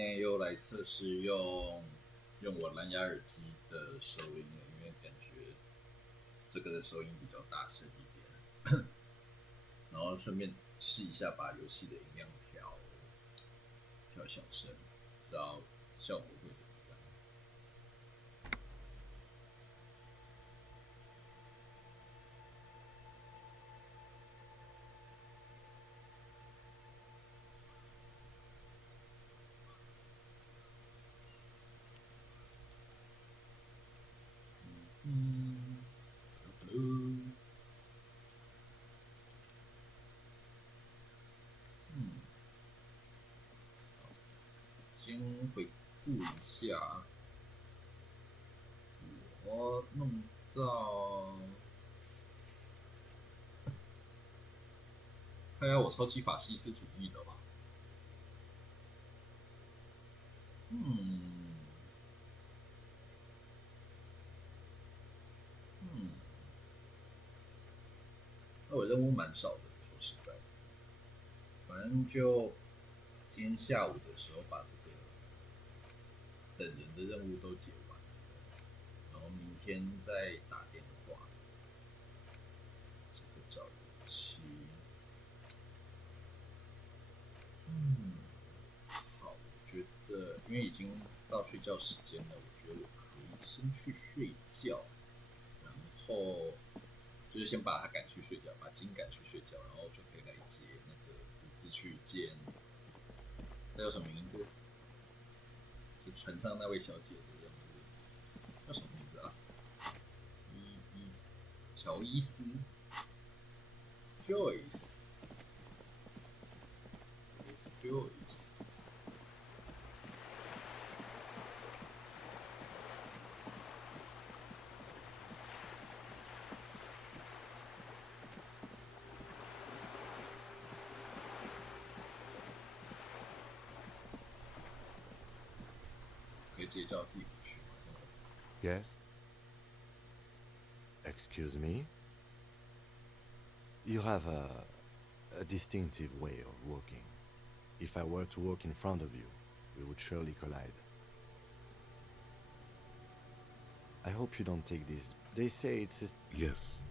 现在又来测试用我蓝牙耳机的收音了，因为感觉这个的收音比较大声一点，然后顺便试一下把游戏的音量调小声，不知道效果会怎么样。先回顾一下，我弄到，看来我超级法西斯主义的哦。那我任务蛮少的，说实在的，反正就今天下午的时候把这个等人的任务都解完，然后明天再打电话。这个找油漆，好，我觉得因为已经到睡觉时间了，我觉得我可以先去睡觉，然后就是先把他赶去睡觉，把金赶去睡觉，然后就可以来接那个独自去见，那叫什么名字？就船上那位小姐的任务叫什么名字啊？乔伊斯 ，Joyce。可以直接叫自己回去吗？ Yes? Excuse me? You have a distinctive way of walking. If I were to walk in front of you, we would surely collide. I hope you don't take this. They say it's a... Yes,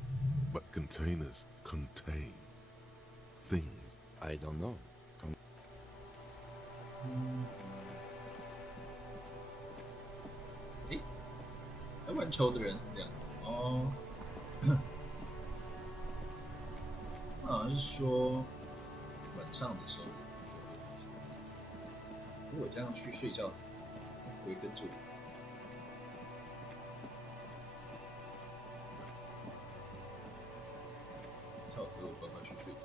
but containers contain things. I don't know. 来玩球的人2个哦，好像是说晚上的时候说会如果这样去睡觉，不会跟着我。叫我乖乖去睡觉。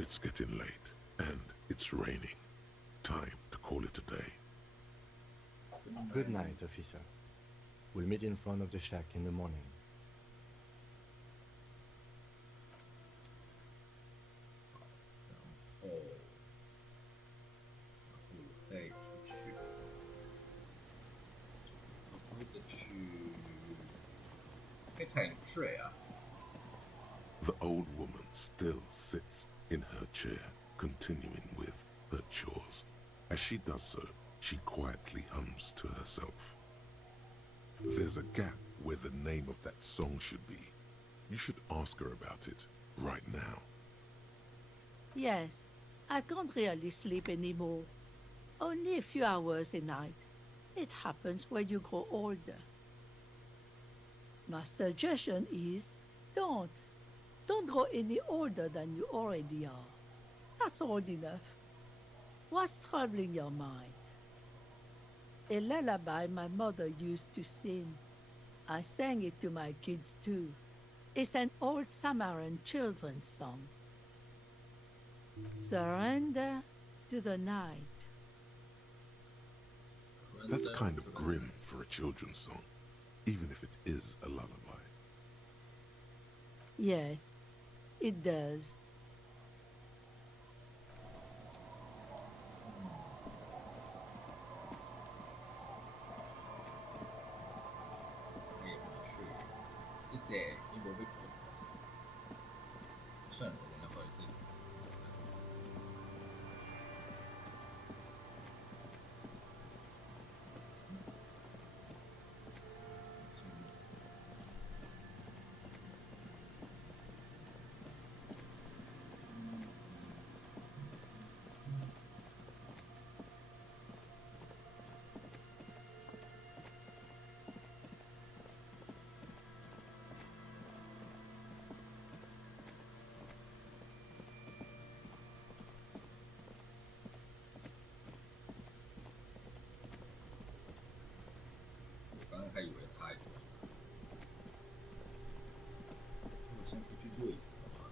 It's getting late, and it's raining. Time to call it a day. Good night, officer. We'll meet in front of the shack in the morning. 然后再出去，偷偷的去被太阳睡啊。The old woman still sits in her chair, continuing with her chores. As she does so, she quietly hums to herself. There's a gap where the name of that song should be. You should ask her about it right now. Yes, I can't really sleep anymore. Only a few hours a night. It happens when you grow older. My suggestion is, don't grow any older than you already are. That's old enough. What's troubling your mind? A lullaby my mother used to sing. I sang it to my kids too. It's an old Samaritan children's song. Surrender to the night. That's kind of grim for a children's song, even if it is a lullaby. Yes, it does.还以为他还可以，我现在可以去对付了吗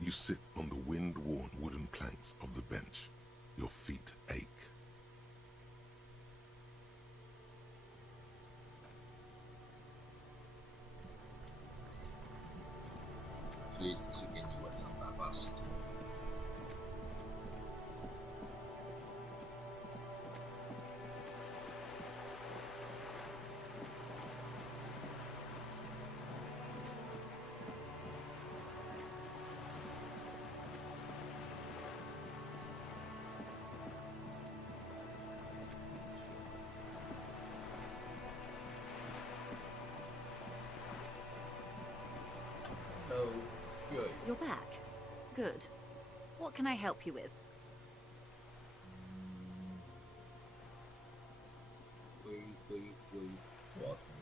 You sit on the wind-worn wooden planks of the bench. Your feet ache. 所以只是给你晚上打发时间。You're back. Good. What can I help you with?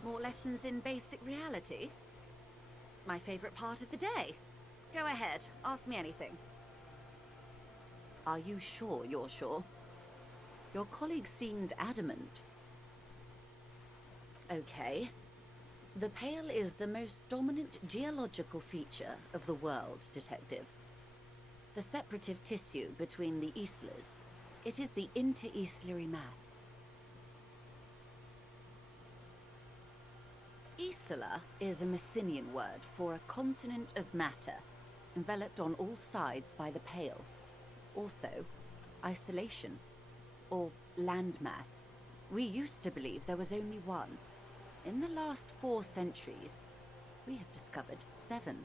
More lessons in basic reality? My favorite part of the day. Go ahead, ask me anything. Are you sure you're sure? Your colleague seemed adamant. Okay. The Pale is the most dominant geological feature of the world, Detective. The separative tissue between the islas. It is the inter-islary mass. Isla is a Messinian word for a continent of matter, enveloped on all sides by the Pale. Also, isolation, or landmass. We used to believe there was only one. In the last 4 centuries, we have discovered 7.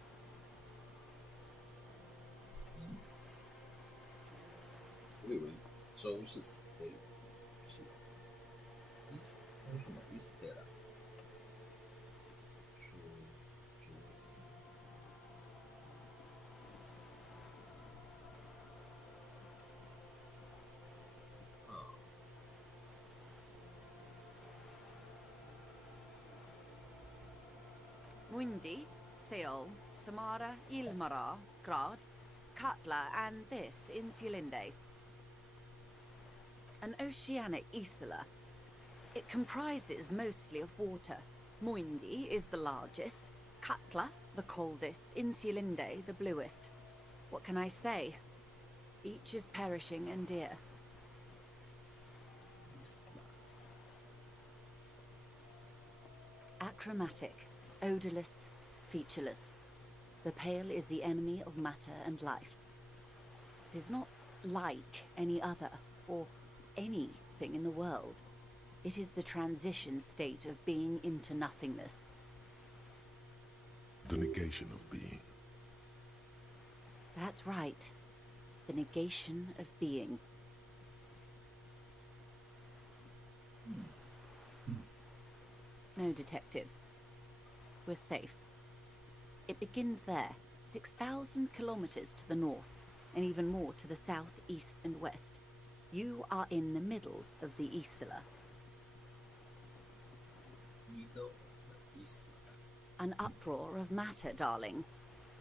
我以为州是 state， 是 east， 为什么 east 啊？州。Windy, Seol, Samara, Ilmara, Grad, Katla, and this, Insulinde. An oceanic isla. It comprises mostly of water. Muindi is the largest, Katla the coldest, Insulinde the bluest. What can I say? Each is perishing and dear. Achromatic, odorless, featureless. The Pale is the enemy of matter and life. It is not like any other, or anything in the world. It is the transition state of being into nothingness. The negation of being. That's right. The negation of being. No, Detective. We're safe. It begins there, 6,000 kilometers to the north, and even more to the south, east, and west. You are in the middle of the Isla. Middle of the east. An uproar of matter, darling.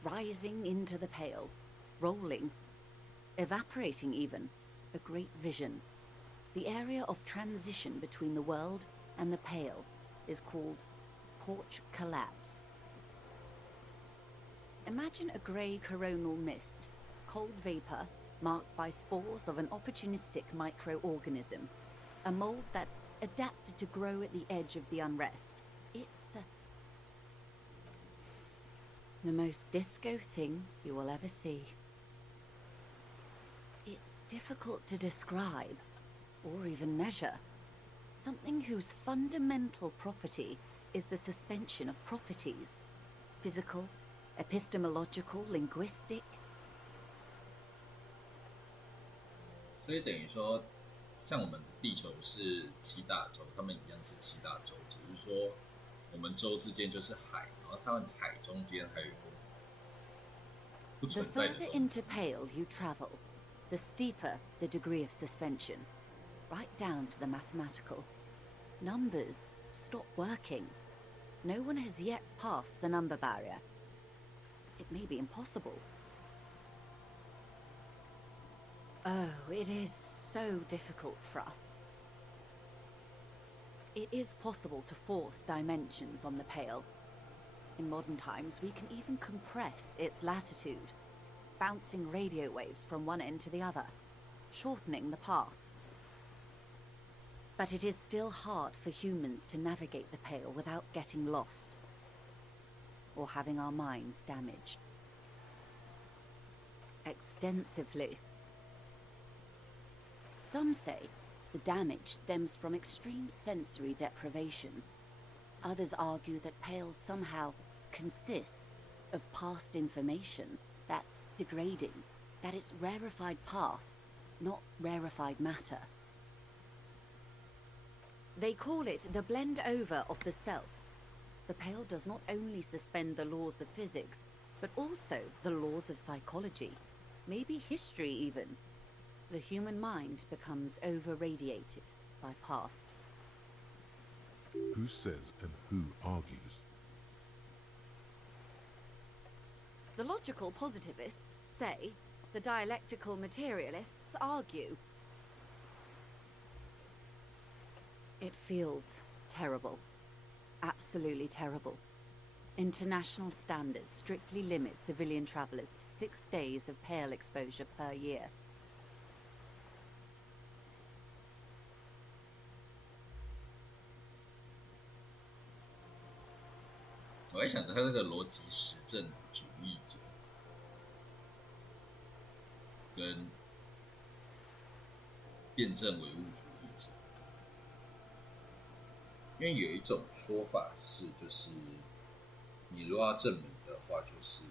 Rising into the Pale. Rolling. Evaporating even. A great vision. The area of transition between the world and the Pale is called Porch Collapse. Imagine a grey coronal mist, cold vapor marked by spores of an opportunistic microorganism, a mold that's adapted to grow at the edge of the unrest. It's the most disco thing you will ever see. It's difficult to describe, or even measure. Something whose fundamental property is the suspension of properties. Physical, epistemological, linguistic. 所以等于说，像我们地球是7大洲，他们一样是7大洲，只是说我们洲之间就是海，然后他们海中间还有一个不 The 存在的 further 东 into 西。 Pale you travel, the steeper the degree of suspension, right down to the mathematical. Numbers stop working. No one has yet passed the number barrier. It may be impossible. Oh, it is so difficult for us. It is possible to force dimensions on the Pale. In modern times, we can even compress its latitude, bouncing radio waves from one end to the other, shortening the path. But it is still hard for humans to navigate the Pale without getting lost, or having our minds damaged. Extensively. Some say the damage stems from extreme sensory deprivation. Others argue that Pale somehow consists of past information that's degrading, that it's rarefied past, not rarefied matter. They call it the blend over of the self. The Pale does not only suspend the laws of physics, but also the laws of psychology, maybe history even. The human mind becomes over-radiated by past. Who says and who argues? The logical positivists say, the dialectical materialists argue. It feels terrible. Absolutely terrible. International standards strictly limit civilian travelers to 6 days of Pale exposure per year. 我在想着他这个逻辑实证主义者跟辩证唯物主义者，因为有一种说法是，就是你如果要证明的话，就是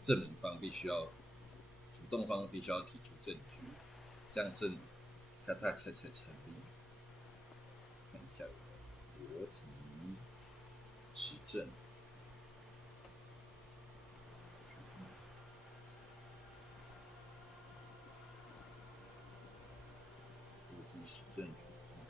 证明方必须要主动方必须要提出证据，这样证他才成立。看一下逻辑实证。 实证主义，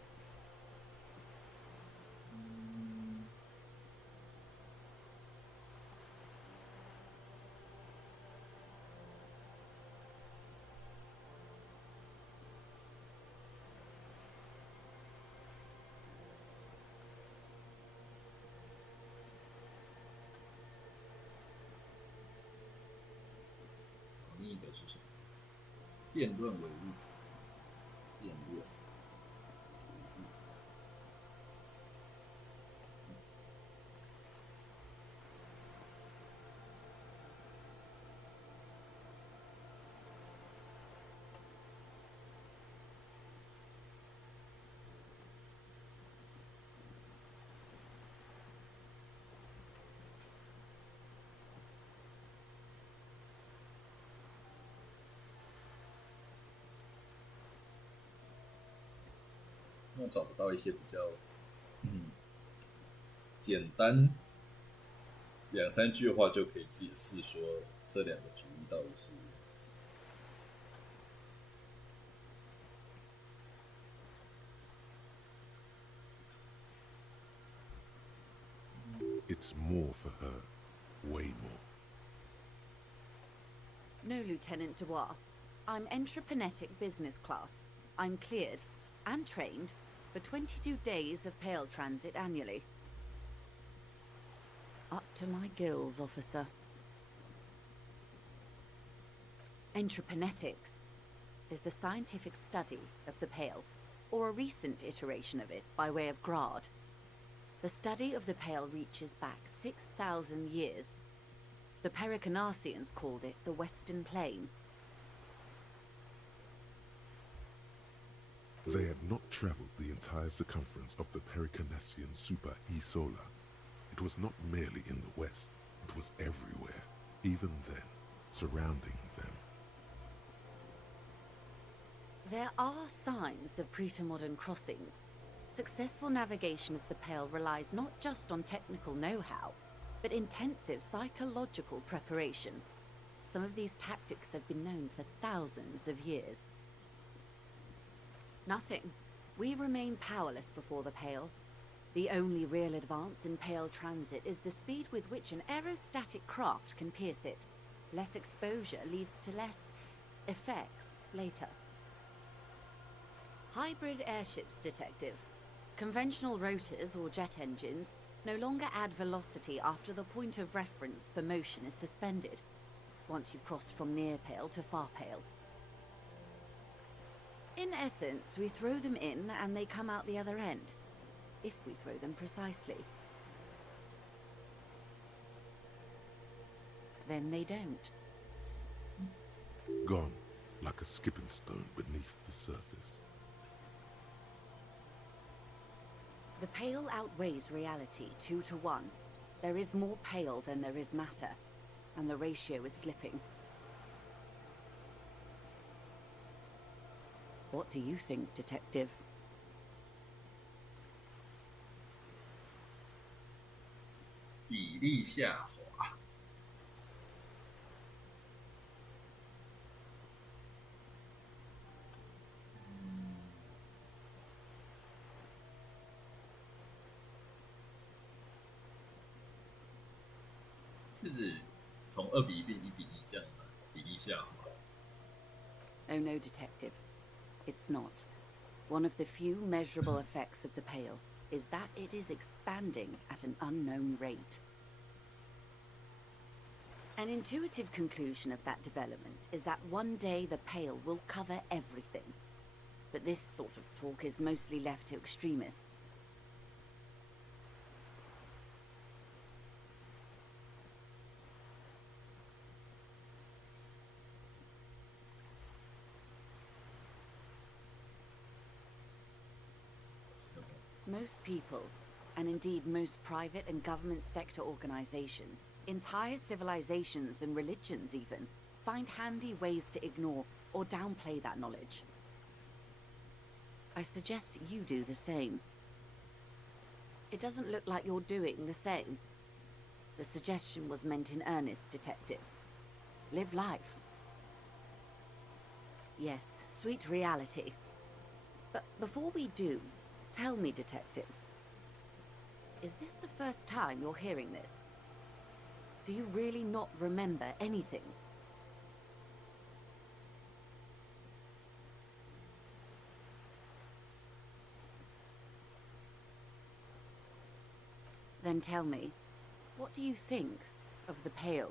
另一个是什么？辩论唯物主义，辩论。 我找不到一些比较简单2、3句话就可以解释说这两个主义到底是。It's more for her. Way more. No, Lieutenant Dubois. I'm entreprenetic business class. I'm cleared and trained for 22 days of Pale transit annually. Up to my gills, officer. Entreponetics is the scientific study of the Pale, or a recent iteration of it by way of Grad. The study of the Pale reaches back 6,000 years. The Pericarnassians called it the Western Plain. They had not traveled the entire circumference of the Pericarnassian Super E Solar. It was not merely in the west, it was everywhere, even then, surrounding them. There are signs of pre-modern crossings. Successful navigation of the Pale relies not just on technical know-how, but intensive psychological preparation. Some of these tactics have been known for thousands of years. Nothing. We remain powerless before the Pale. The only real advance in Pale transit is the speed with which an aerostatic craft can pierce it. Less exposure leads to less effects later. Hybrid airships, Detective. Conventional rotors or jet engines no longer add velocity after the point of reference for motion is suspended, once you've crossed from near Pale to far Pale. In essence, we throw them in and they come out the other end, if we throw them precisely. Then they don't. Gone, like a skipping stone beneath the surface. The Pale outweighs reality 2 to 1. There is more Pale than there is matter, and the ratio is slipping. What do you think, Detective?比例下滑。是指从2:1变1:1这样吗？比例下滑。Oh no, Detective. It's not. One of the few measurable effects of the Pale is that it is expanding at an unknown rate. An intuitive conclusion of that development is that one day the Pale will cover everything. But this sort of talk is mostly left to extremists. Most people, and indeed most private and government sector organizations, entire civilizations and religions even, find handy ways to ignore or downplay that knowledge. I suggest you do the same. It doesn't look like you're doing the same. The suggestion was meant in earnest, Detective. Live life. Yes, sweet reality. But before we do, tell me, Detective, is this the first time you're hearing this? Do you really not remember anything? Then tell me, what do you think of the Pale?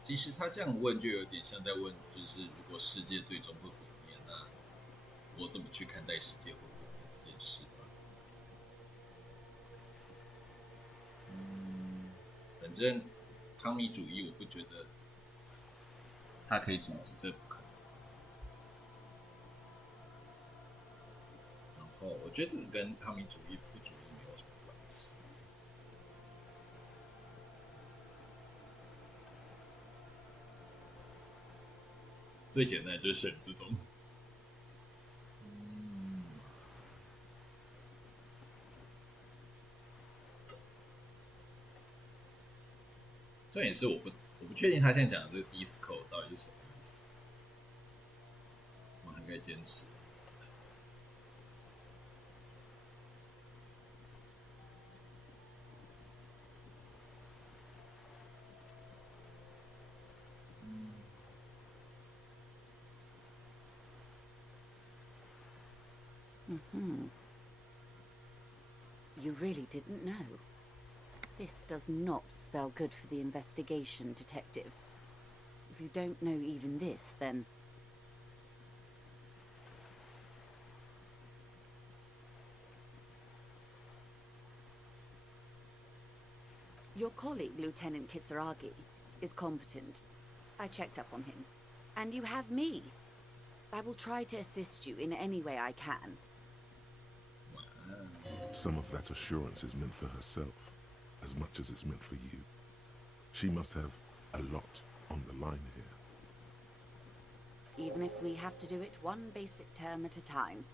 其实他这样问就有点像在问，就是如果世界最终会毁灭，那我怎么去看待世界会毁灭这件事吧？反正康米主义，我不觉得他可以阻止，这不可能。然后我觉得这个跟康米主义不主义没有什么关系。最简单的就是选这种，重点是我不确定他现在讲的这个 disco 到底是什么意思，我还可以坚持。You really didn't know. This does not spell good for the investigation, Detective. If you don't know even this, then... Your colleague, Lieutenant Kisaragi, is competent. I checked up on him. And you have me. I will try to assist you in any way I can. Some of that assurance is meant for herself, as much as it's meant for you. She must have a lot on the line here. Even if we have to do it one basic term at a time.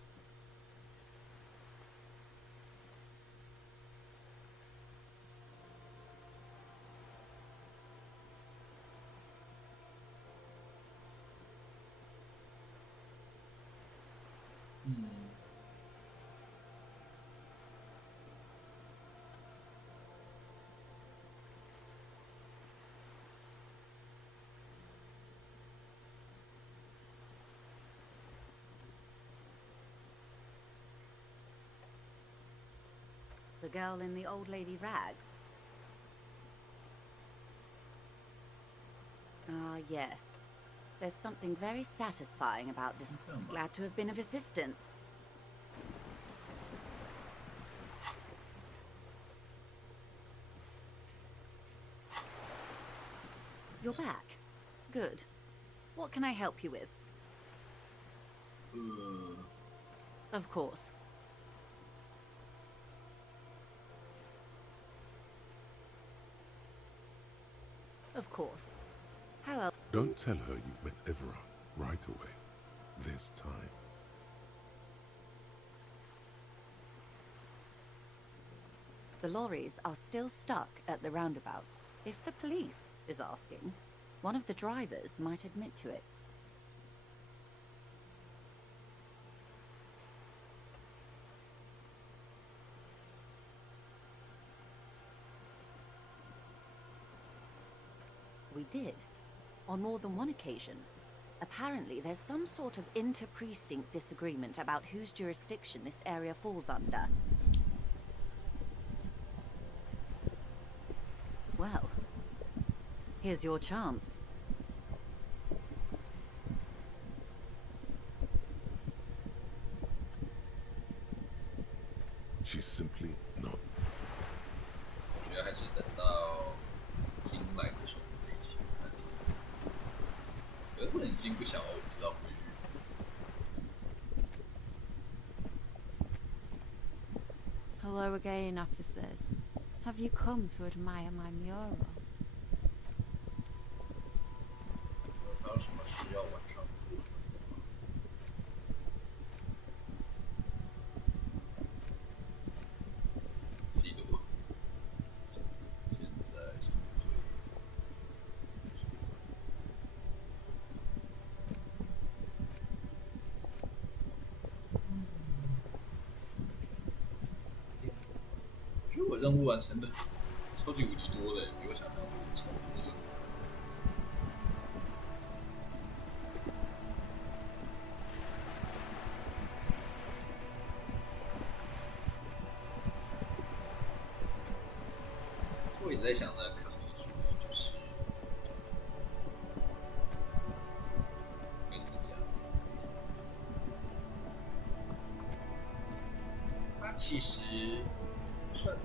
The girl in the old lady rags? Ah, yes. There's something very satisfying about this. Glad to have been of assistance. You're back. Good. What can I help you with? Of course. Of course. How else? Don't tell her you've met everyone right away. This time. The lorries are still stuck at the roundabout. If the police is asking, one of the drivers might admit to it. We did, on more than one occasion. Apparently, there's some sort of inter-precinct disagreement about whose jurisdiction this area falls under. Well, here's your chance. She's simply not. 我觉得还是等到金来的时候再一起看这个。可是不能金不想要我知道规律。Hello again, officers. Have you come to admire my mural? 还有什么事要晚上做？吸毒。现在宿醉。我觉得我任务完成的超级无敌多的，比我想象中超多。我一直在想那个抗议书，就是跟你们讲，它其实算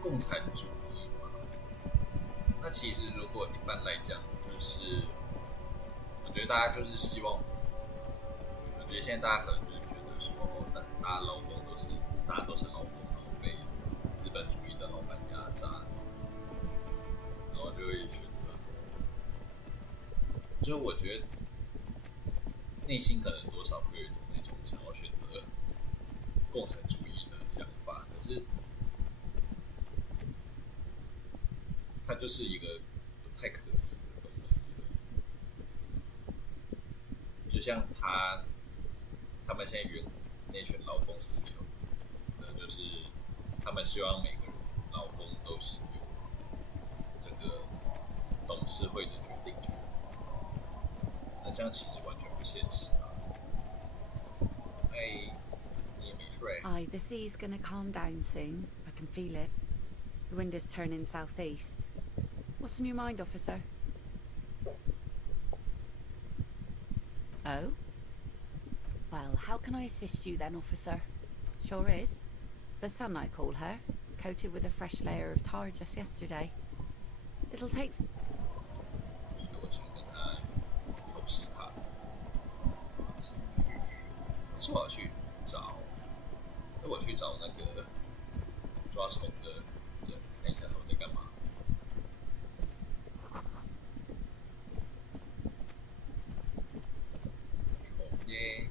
共产主义嘛。那其实如果一般来讲，就是我觉得大家就是希望，我觉得现在大家可能就是觉得说，哦，大家劳工都是大家都是劳工，然后被资本主义的老板压榨，然后就会选择走。就我觉得内心可能多少会有一种那种想要选择共产主义的想法，可是它就是一个不太可行的东西了。就像他们现在那群劳工诉求，就是他们希望每个劳工都使用这个董事会的决定权。那这样其实完全不现实啊！睡。 Aye, the sea's gonna calm down soon. I can feel it. The wind is turning southeast. What's on your mind, officer? Oh? Well, how can I assist you then, officer? Sure is. The sun, I call her, coated with a fresh layer of tar just yesterday. It'll take... 我想跟他偷袭他。是我要去找，我去找那个抓虫的人，看一下他们在干嘛。虫耶。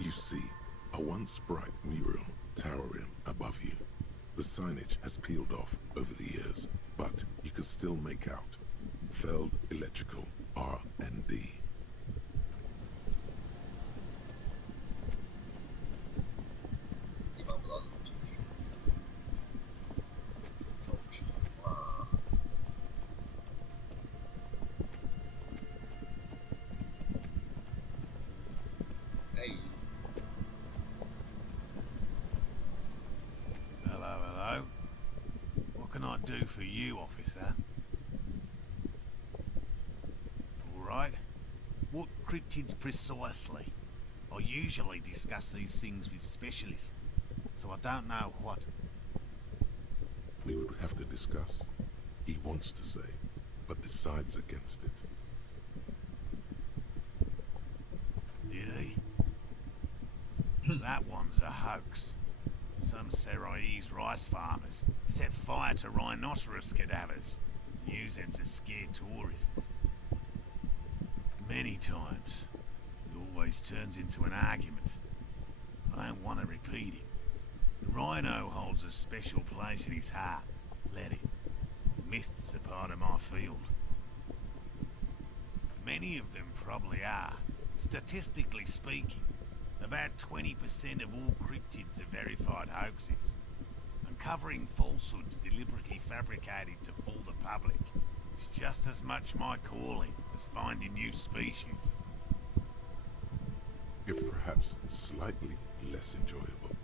You see a once bright mural towering above you. The signage has peeled off over the years, but you can still make out Feld Electrical R&D. 地方不知道怎么进去。虫虫啊！哎。 Hello, hello. What can I do for you, officer? All right. What cryptids precisely? I usually discuss these things with specialists, so I don't know what. We would have to discuss. He wants to say, but decides against it. Did he? That one's a hoax. Some Seraise rice farmers set fire to rhinoceros cadavers, use them to scare tourists. Many times, it always turns into an argument. I don't want to repeat it. The rhino holds a special place in his heart. Let it. Myths are part of my field. Many of them probably are. Statistically speaking, about 20% of all cryptids are verified hoaxes. Uncovering falsehoods deliberately fabricated to fool the public is just as much my calling as finding new species. If perhaps slightly less enjoyable.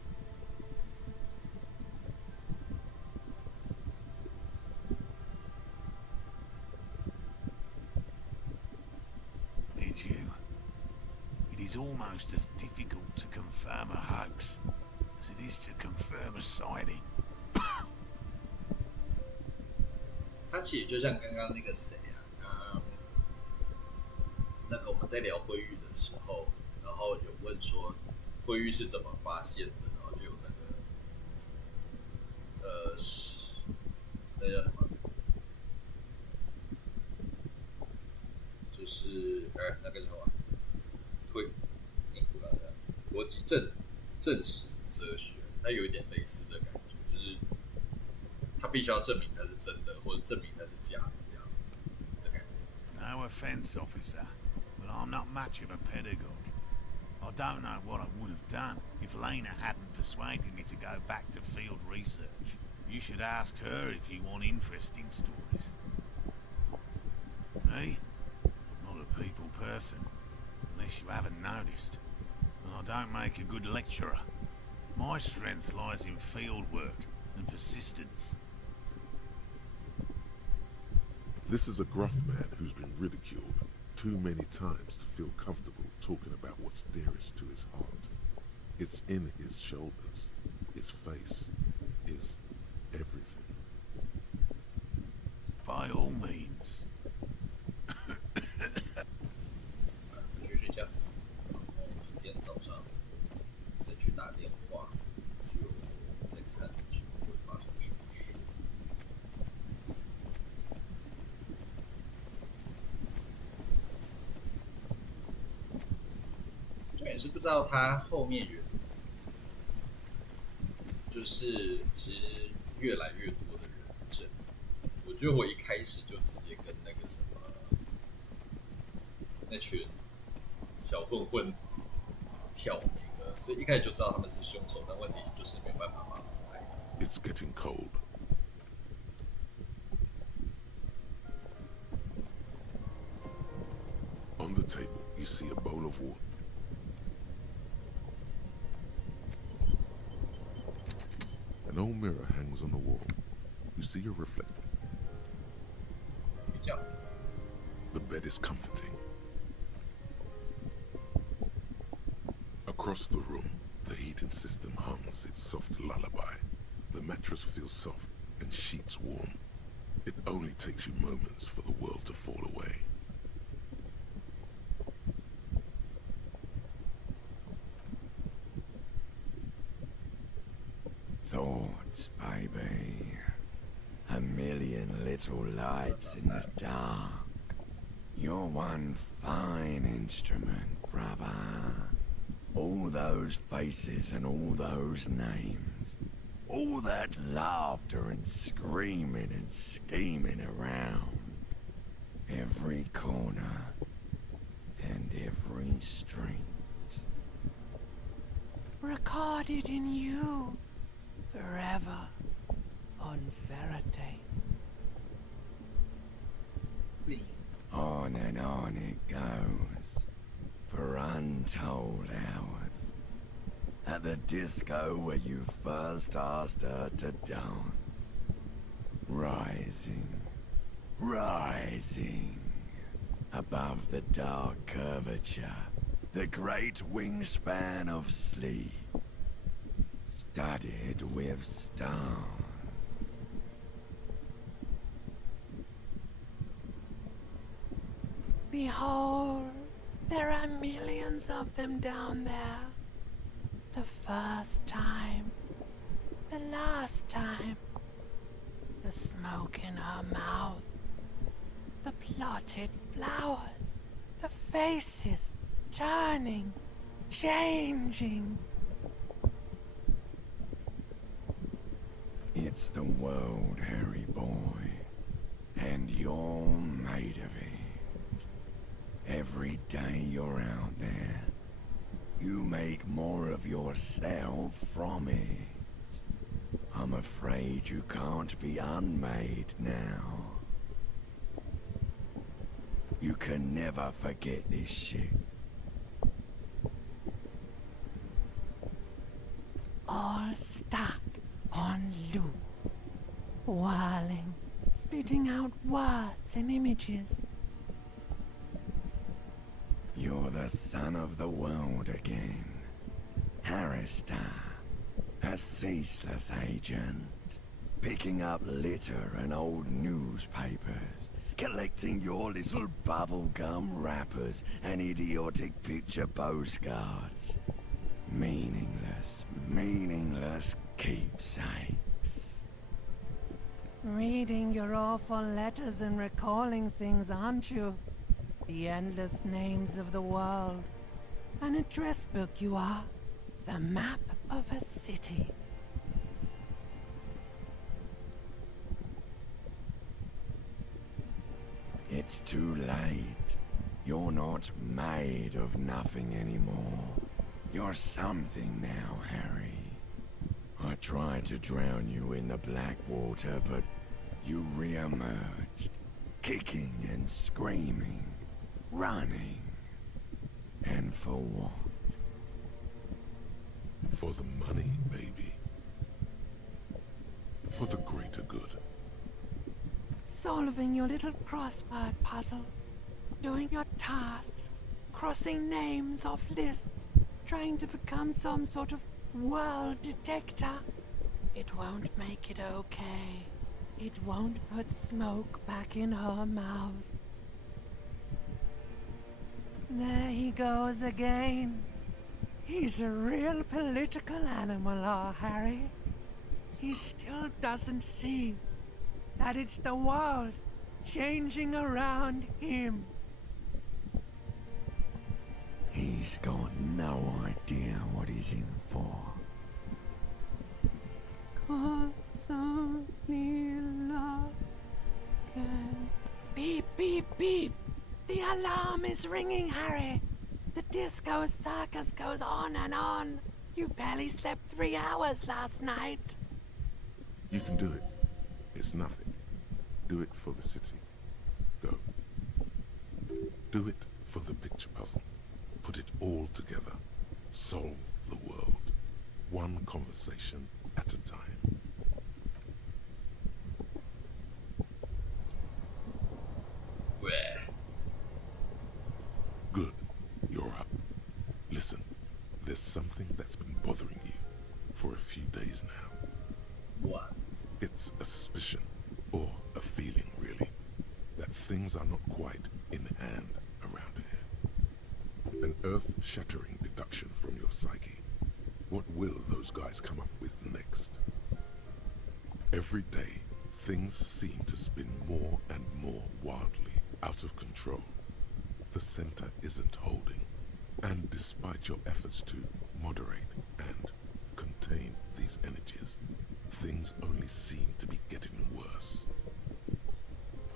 Did you? It is almost as difficult to confirm a hoax as it is to confirm a sighting. 他其实就像刚刚那个谁啊，那个我们在聊灰玉的时候，然后有问说灰玉是怎么发现的，然后就有那个那叫什么？就是那个什么逻辑证实哲学，它有一点类似的感觉，就是它必须要证明它是真的，或者证明它是假的这样的感觉。No offense, officer, but I'm not much of a pedagogue. I don't know what I would have done if Lena hadn't persuaded me to go back to field research. You should ask her if you want interesting stories. Me? Not a people person, unless you haven't noticed. And I don't make a good lecturer. My strength lies in field work and persistence. This is a gruff man who's been ridiculed too many times to feel comfortable talking about what's dearest to his heart. It's in his shoulders, his face, his everything. By all means. 回去睡觉，然后明天早上再去打电话，就再看之后会发生什么事。重点是不知道他后面就是其实越来越多的人证。我觉得我一开始就直接跟那个什么那群小混混挑明了，所以一开始就知道他们是凶手，但问题就是没办法把他们拍。It's getting cold. On the table, you see a bowl of water. An old mirror hangs on the wall. You see your reflection. 比较 The bed is comforting. Across the room, the heating system hums its soft lullaby. The mattress feels soft and sheets warm. It only takes you moments for the world to fall away. Thoughts, baby. A million little lights in the dark. You're one fine instrument, brother. All those faces and all those names. All that laughter and screaming and scheming around. Every corner and every street. Recorded in you forever on Faraday. On and on it goes, for untold hours. At the disco where you first asked her to dance. Rising, rising, above the dark curvature, the great wingspan of sleep, studded with stars. Behold, there are millions of them down there. The first time, the last time, the smoke in her mouth, the plotted flowers, the faces turning, changing. It's the world, Harry boy, and you're made of it. Every day you're out there, you make more of yourself from it. I'm afraid you can't be unmade now. You can never forget this shit. All stuck on loop, whirling, spitting out words and images. You're the son of the world again. Harrister, a ceaseless agent. Picking up litter and old newspapers. Collecting your little bubblegum wrappers and idiotic picture postcards. Meaningless, meaningless keepsakes. Reading your awful letters and recalling things, aren't you? The endless names of the world. An address book you are. The map of a city. It's too late. You're not made of nothing anymore. You're something now, Harry. I tried to drown you in the black water, but you re-emerged. Kicking and screaming. Running. And for what? For the money, baby. For the greater good. Solving your little crossword puzzles. Doing your tasks. Crossing names off lists. Trying to become some sort of world detector. It won't make it okay. It won't put smoke back in her mouth. There he goes again. He's a real political animal, our Harry. He still doesn't see that it's the world changing around him. He's got no idea what he's in for. Cause only love can... Beep, beep, beep! The alarm is ringing, Harry! The disco circus goes on and on. You barely slept 3 hours last night. You can do it. It's nothing. Do it for the city. Go. Do it for the picture puzzle. Put it all together. Solve the world. One conversation at a time. Good. You're up. Listen, there's something that's been bothering you for a few days now. What? It's a suspicion, or a feeling really, that things are not quite in hand around here. An earth-shattering deduction from your psyche. What will those guys come up with next? Every day, things seem to spin more and more wildly out of control. The center isn't holding, and despite your efforts to moderate and contain these energies, things only seem to be getting worse.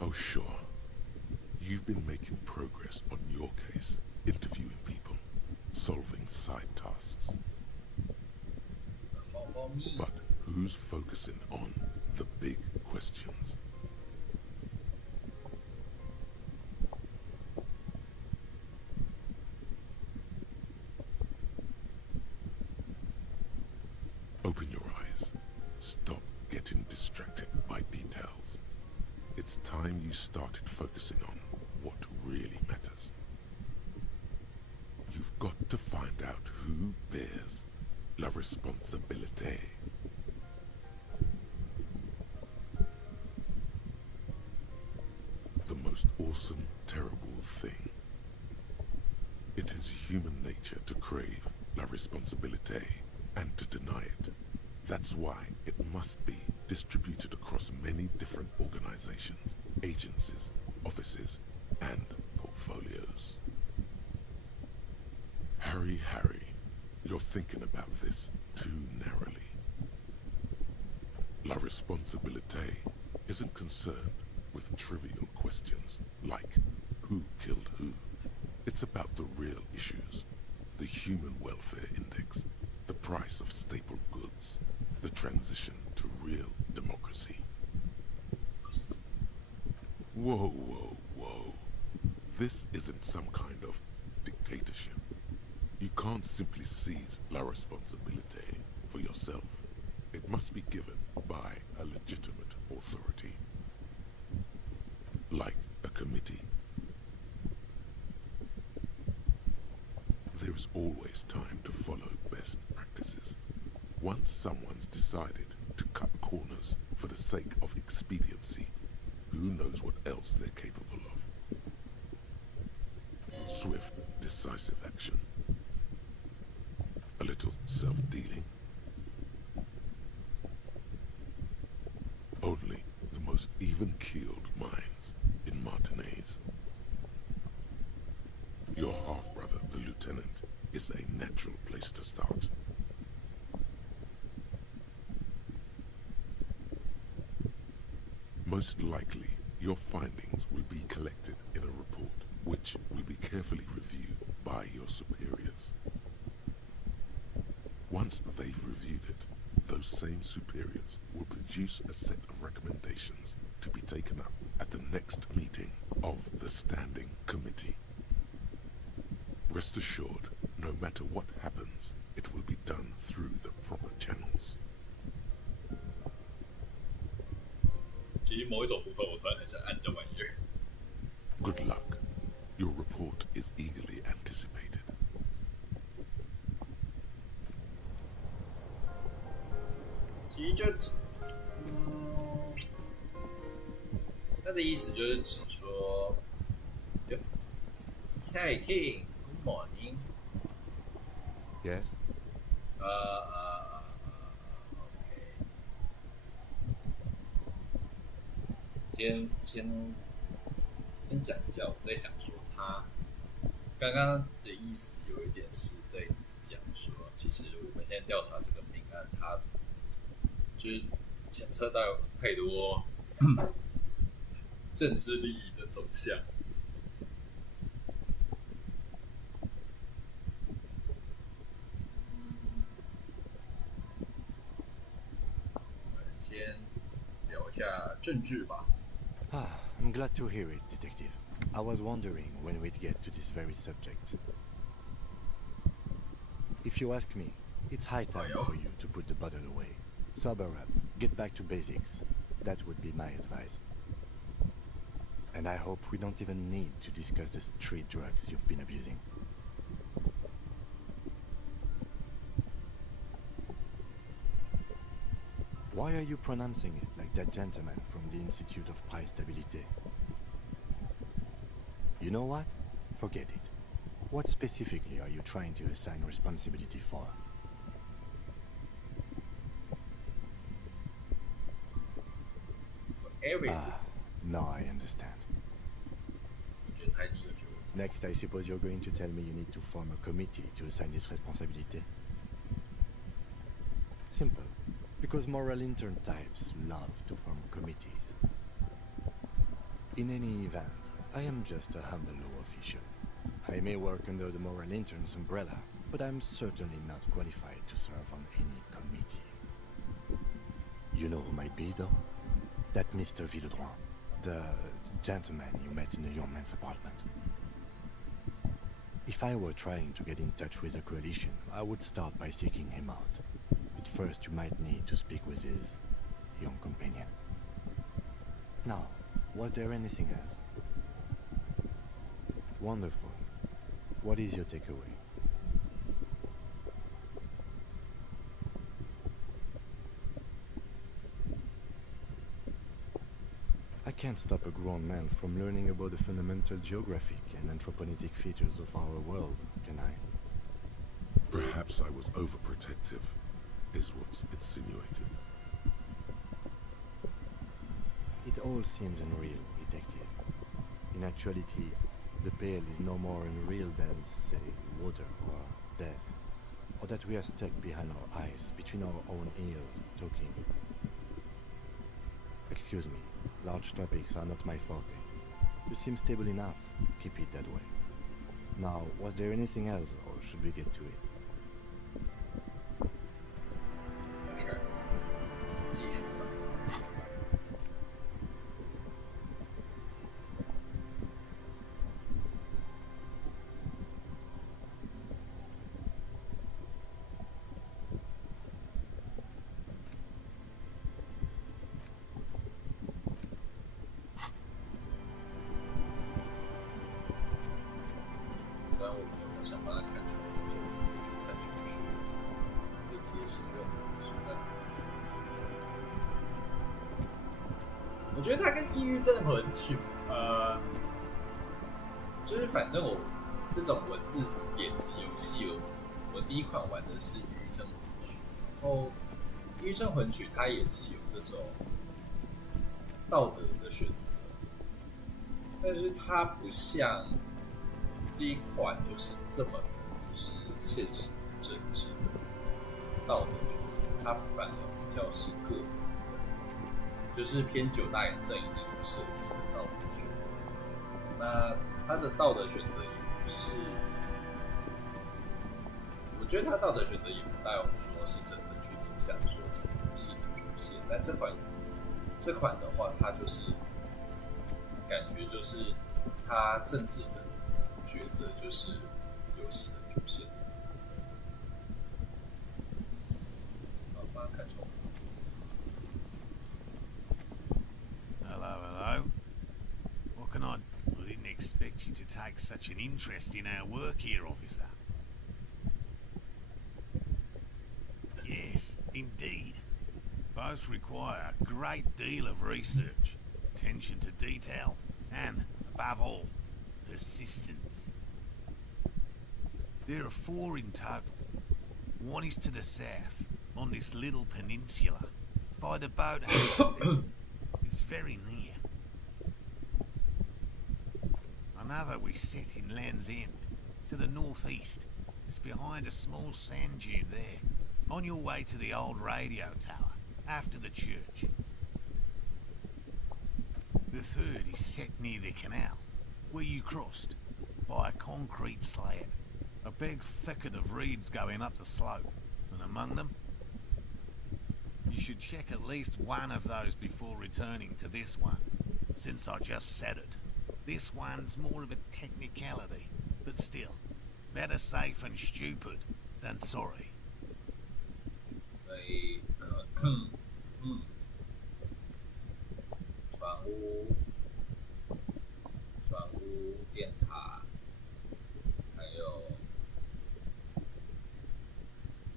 Oh sure, you've been making progress on your case, interviewing people, solving side tasks. But who's focusing on the big questions? Open your eyes. Stop getting distracted by details. It's time you started focusing on what really matters. You've got to find out who bears la responsabilité. The most awesome, terrible thing. It is human nature to crave la responsabilité and to deny it. That's why it must be distributed across many different organizations, agencies, offices, and portfolios. Harry, you're thinking about this too narrowly. La responsabilité isn't concerned with trivial questions like who killed who. It's about the real issues, the human welfare index, the price of staple goods, the transition to real democracy. Whoa. This isn't some kind of dictatorship. You can't simply seize la responsabilité for yourself. It must be given by a legitimate authority, like a committee. There is always time to follow best practices. Once someone's decided to cut corners for the sake of expediency, who knows what else they're capable of? Swift, decisive action. A little self-dealing. Only the most even-keeled minds in Martinez. Your half-brother, the lieutenant, is a natural place to start. Most likely, your findings will be collected in a report, which will be carefully reviewed by your superiors. Once they've reviewed it, those same superiors will produce a set of recommendations to be taken up at the next meeting of the Standing Committee. Rest assured, no matter what happens, it will be done through the proper channels. 其实某一种部分，我突然很想按这玩意儿。Good luck. Your report is eagerly anticipated. 其实就，他的意思就是指说，Hey King, good morning. Yes? OK. 先讲一下，我在想说，他刚刚的意思有一点是在讲说，其实我们现在调查这个命案，它就是牵扯到太多政治利益的走向，先聊一下政治吧。I'm glad to hear it, Detective. I was wondering when we'd get to this very subject. If you ask me, it's high time for you to put the bottle away. Sober up, get back to basics. That would be my advice. And I hope we don't even need to discuss the street drugs you've been abusing. Why are you pronouncing it like that gentleman from the Institute of Price Stabilité? You know what? Forget it. What specifically are you trying to assign responsibility for? Everything. Now I understand. Next, I suppose you're going to tell me you need to form a committee to assign this responsibility. Simple. Because moral intern types love to form committees. In any event, I am just a humble law official. I may work under the moral intern's umbrella, but I'm certainly not qualified to serve on any committee. You know who might be, though? That Mr. Villedroit, the gentleman you met in the young man's apartment. If I were trying to get in touch with the coalition, I would start by seeking him out. But first you might need to speak with his young companion. Now, was there anything else? Wonderful. What is your takeaway? I can't stop a grown man from learning about the fundamental geographic and anthropogenic features of our world, can I? Perhaps I was overprotective, is what's insinuated. It all seems unreal, Detective. In actuality, the Pale is no more unreal than, say, water or death, or that we are stuck behind our eyes, between our own ears, talking. Excuse me, large topics are not my forte. You seem stable enough. Keep it that way. Now, was there anything else, or should we get to it? Sure. 继续吧。但我没有想把它看出来，就去看什么书，被接新任务是吧？我觉得它跟抑郁症很像，就是反正我这种文字点子游戏，我第一款玩的是抑郁症魂曲，然后抑郁症魂曲它也是有这种道德的选择，但是它不像这一款就是这么的，就是现实政治道德选择，它反而比较是个人的，就是偏9大阵营那种设计的道德选择。那它的道德选择也不是，我觉得它道德选择也不带有说是真的去影响说整个游戏的主线。但这款的话，它就是感觉就是它政治的抉择就是游戏的主线。好，把它看错了。Hello. What can I didn't expect you to take such an interest in our work here, officer. Yes, indeed. Both require a great deal of research, attention to detail, and, above all, persistence. There are 4 in total. One is to the south, on this little peninsula, by the boathouse. It's very near. Another we set in Land's End, to the northeast. It's behind a small sand dune there, on your way to the old radio tower, after the church. The third is set near the canal, where you crossed, by a concrete slab. A big thicket of reeds going up the slope, and among them, You should check at least one of those before returning to this one, since I just said it. This one's more of a technicality, but still, better safe and stupid than sorry. 所以船屋、电塔，还有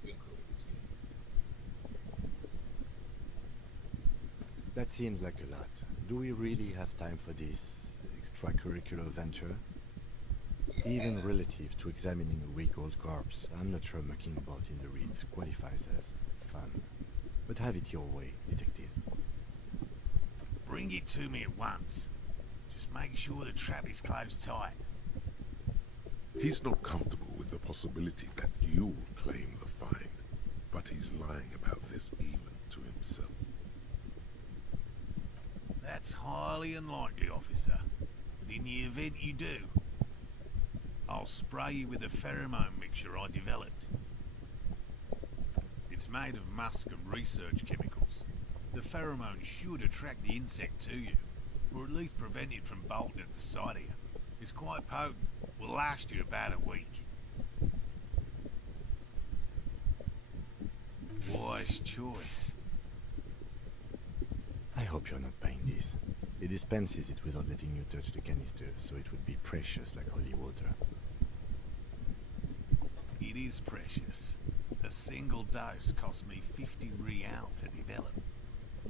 运河附近。That seems like a lot. Do we really have time for this extracurricular venture? Even relative to examining a week-old corpse, I'm not sure mucking about in the reeds qualifies as fun. But have it your way, detective. Bring it to me at once. Just make sure the trap is closed tight. He's not comfortable with the possibility that you'll claim the find, but he's lying about this even to himself. That's highly unlikely, officer. But in the event you do, I'll spray you with a pheromone mixture I developed. It's made of musk and research chemicals. The pheromone should attract the insect to you, or at least prevent it from bolting at the sight of you. It's quite potent. Will last you about a week. Wise choice. I hope you're not buying this. He dispenses it without letting you touch the canister, so it would be precious like holy water. It is precious. A single dose cost me 50 real to develop.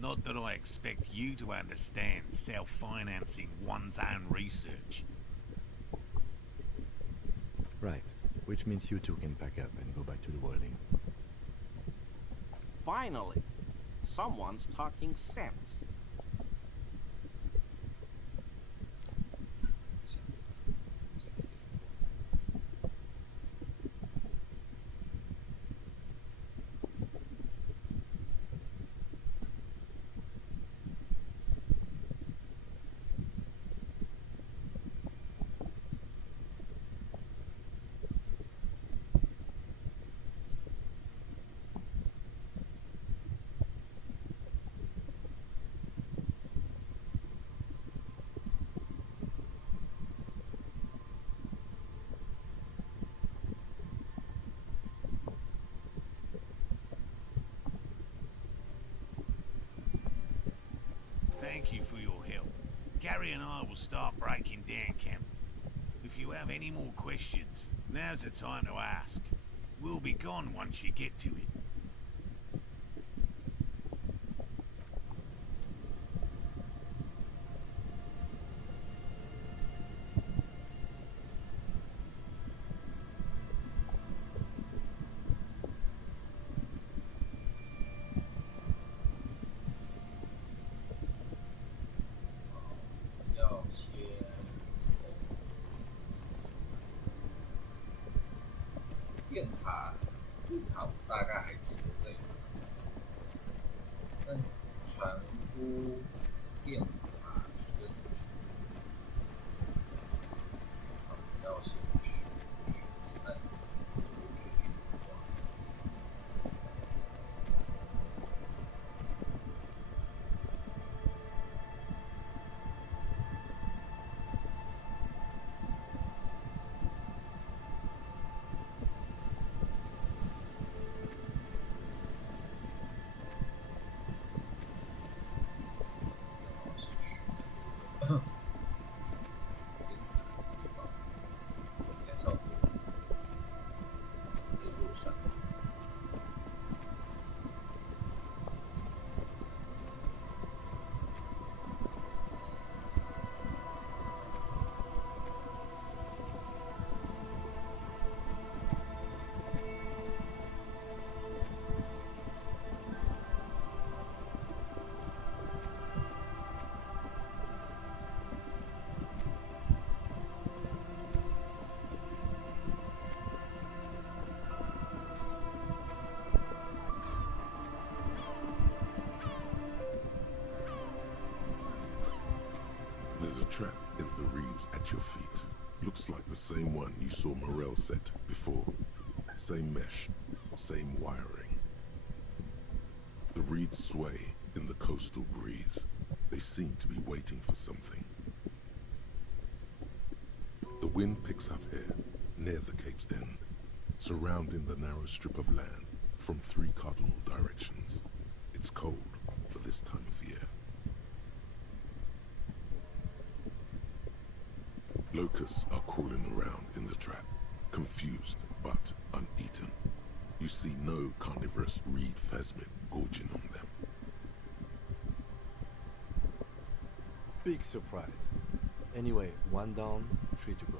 Not that I expect you to understand self-financing one's own research. Right, which means you two can pack up and go back to the whirling. Finally, someone's talking sense. Thank you for your help. Gary and I will start breaking down camp. If you have any more questions, now's the time to ask. We'll be gone once you get to it.电塔我大概还记得这个，但船屋、电塔是真的不熟。要先去看学区的话。There's a trap in the reeds at your feet. Looks like the same one you saw Morel set before. Same mesh, same wiring. The reeds sway in the coastal breeze. They seem to be waiting for something. The wind picks up here, near the cape's end, surrounding the narrow strip of land from 3 cardinal directions. It's cold for this time of year. Locusts are crawling around in the trap, confused but uneaten. You see no carnivorous reed phasmid gorging on them. Big surprise. Anyway, 1 down, 3 to go.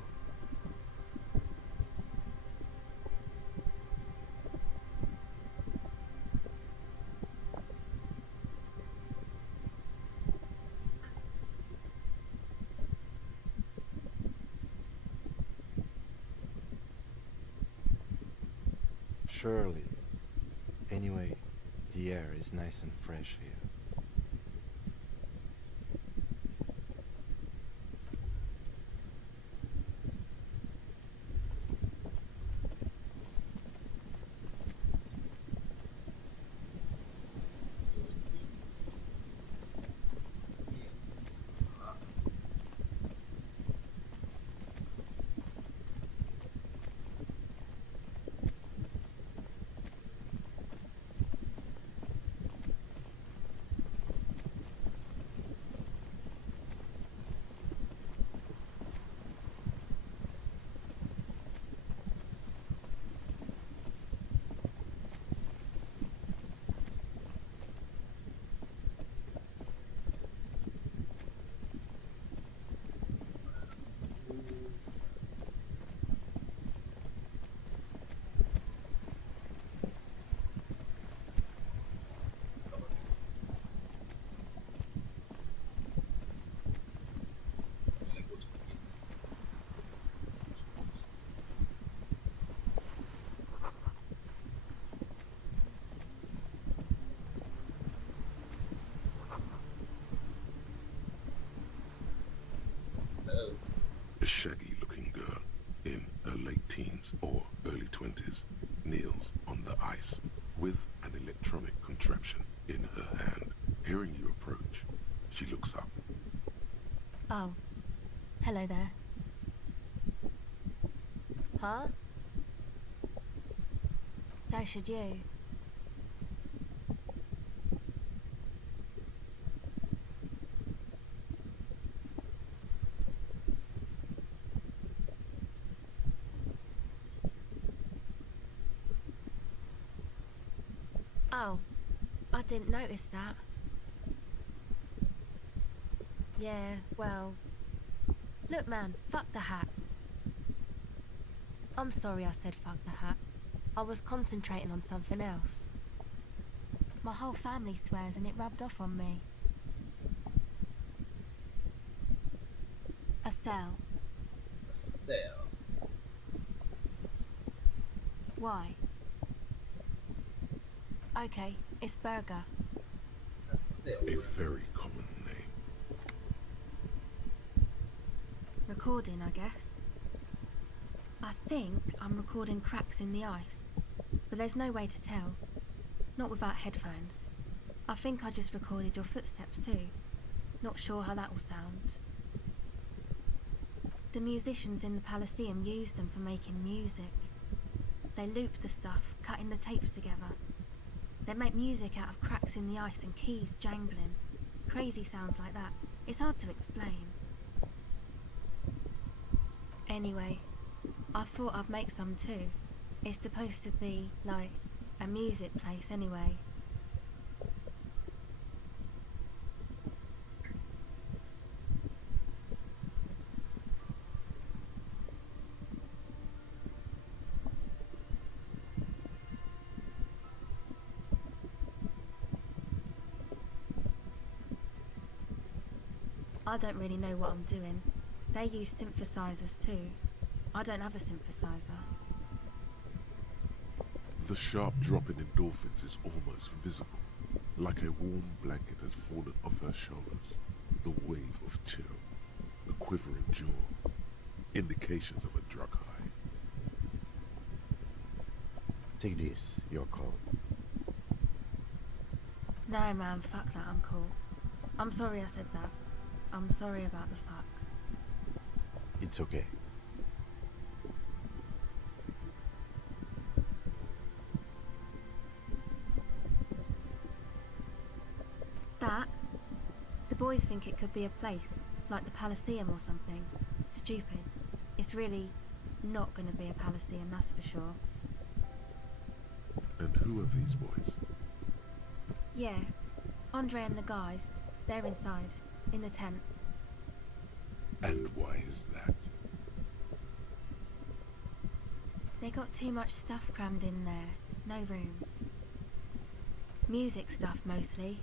Surely. Anyway, the air is nice and fresh here. A shaggy-looking girl in her late teens or early 20s kneels on the ice with an electronic contraption in her hand. Hearing you approach, she looks up. Oh, hello there. Huh? So should you. Oh, I didn't notice that. Yeah, well... Look man, fuck the hat. I'm sorry I said fuck the hat. I was concentrating on something else. My whole family swears and it rubbed off on me. A cell. There. Why? Okay, it's Burger. A very common name. Recording, I guess. I think I'm recording cracks in the ice, but there's no way to tell. Not without headphones. I think I just recorded your footsteps too. Not sure how that will sound. The musicians in the Elysium used them for making music. They looped the stuff, cutting the tapes together. They make music out of cracks in the ice and keys jangling. Crazy sounds like that. It's hard to explain. Anyway, I thought I'd make some too. It's supposed to be, like, a music place anyway. I don't really know what I'm doing. They use synthesizers too. I don't have a synthesizer. The sharp drop in endorphins is almost visible, like a warm blanket has fallen off her shoulders. The wave of chill, the quivering jaw, indications of a drug high. Take this, your call. No, man, fuck that, I'm cool. I'm sorry I said that. I'm sorry about the fuck. It's okay. That? The boys think it could be a place, like the Palaceum or something. Stupid. It's really not gonna be a Palaceum, that's for sure. And who are these boys? Yeah, Andre and the guys, they're inside, in the tent. And why is that? They got too much stuff crammed in there, no room. Music stuff mostly,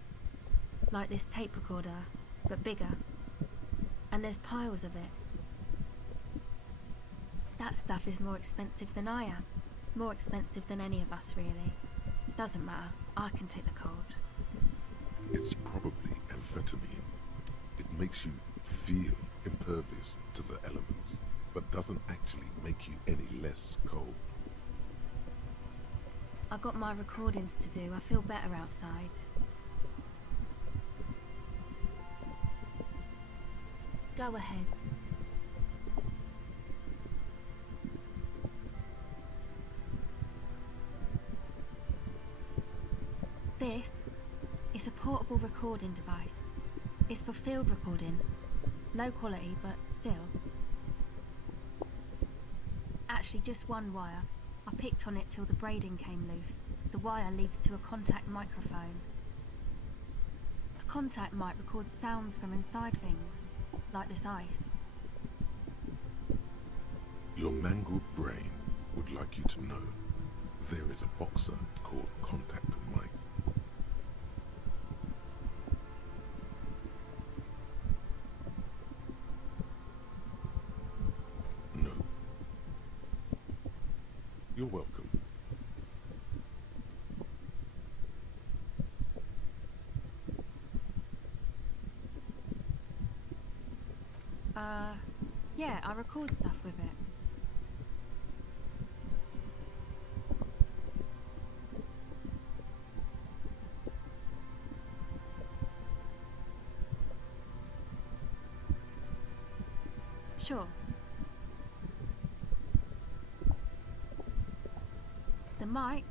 like this tape recorder, but bigger. And there's piles of it. That stuff is more expensive than I am. More expensive than any of us, really. Doesn't matter, I can take the cold. It's probably amphetamine. It makes you feel impervious to the elements, but doesn't actually make you any less cold. I got my recordings to do, I feel better outside. Go ahead. This is a portable recording device. It's for field recording. Low quality, but still. Actually, just one wire. I picked on it till the braiding came loose. The wire leads to a contact microphone. A contact mic records sounds from inside things, like this ice. Your mangled brain would like you to know there is a boxer called Contact Mike. No. You're welcome. Yeah, I record stuff with it. Sure. The mic?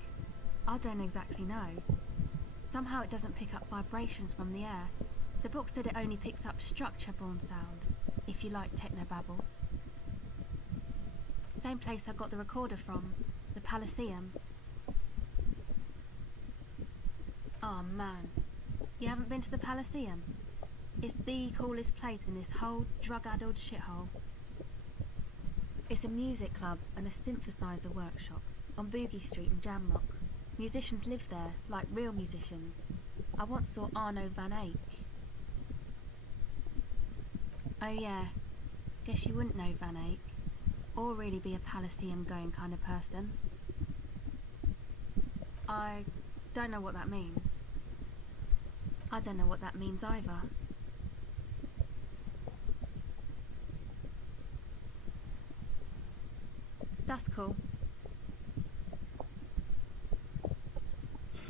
I don't exactly know. Somehow it doesn't pick up vibrations from the air. The book said it only picks up structure-borne sound, if you like technobabble. Same place I got the recorder from, the Palaceum. Oh man, you haven't been to the Palaceum? It's the coolest place in this whole drug-addled shithole. It's a music club and a synthesizer workshop on Boogie Street in Jamrock. Musicians live there, like real musicians. I once saw Arno van Eyck. Oh yeah, guess you wouldn't know Van Eyck, or really be a Palaceum going kind of person. I don't know what that means. I don't know what that means either. That's cool.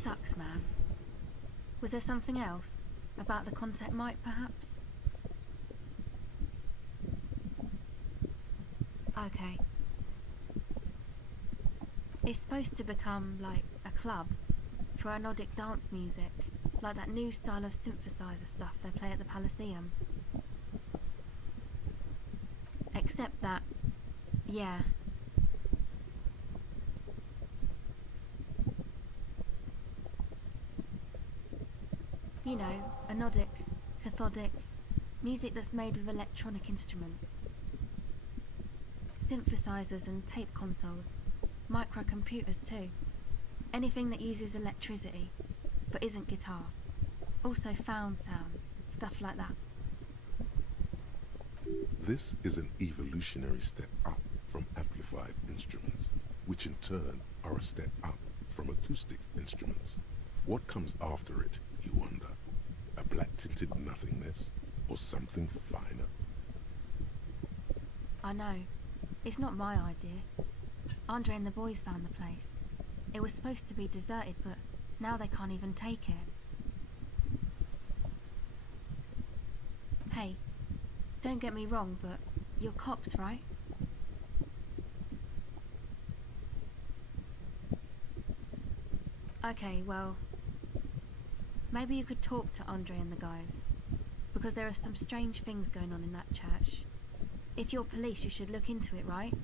Sucks, man. Was there something else? About the contact mic, perhaps? Okay. It's supposed to become, like, a club for anodic dance music, like that new style of synthesizer stuff they play at the Palaceum. Except that, yeah. You know, anodic, cathodic, music that's made with electronic instruments. Synthesizers and tape consoles, microcomputers too. Anything that uses electricity, but isn't guitars. Also found sounds, stuff like that. This is an evolutionary step up from amplified instruments, which in turn are a step up from acoustic instruments. What comes after it, you wonder? A black-tinted nothingness, or something finer? I know. It's not my idea. Andre and the boys found the place. It was supposed to be deserted, but now they can't even take it. Hey, don't get me wrong, but you're cops, right? Okay, well, maybe you could talk to Andre and the guys, because there are some strange things going on in that church. If you're police, you should look into it, right?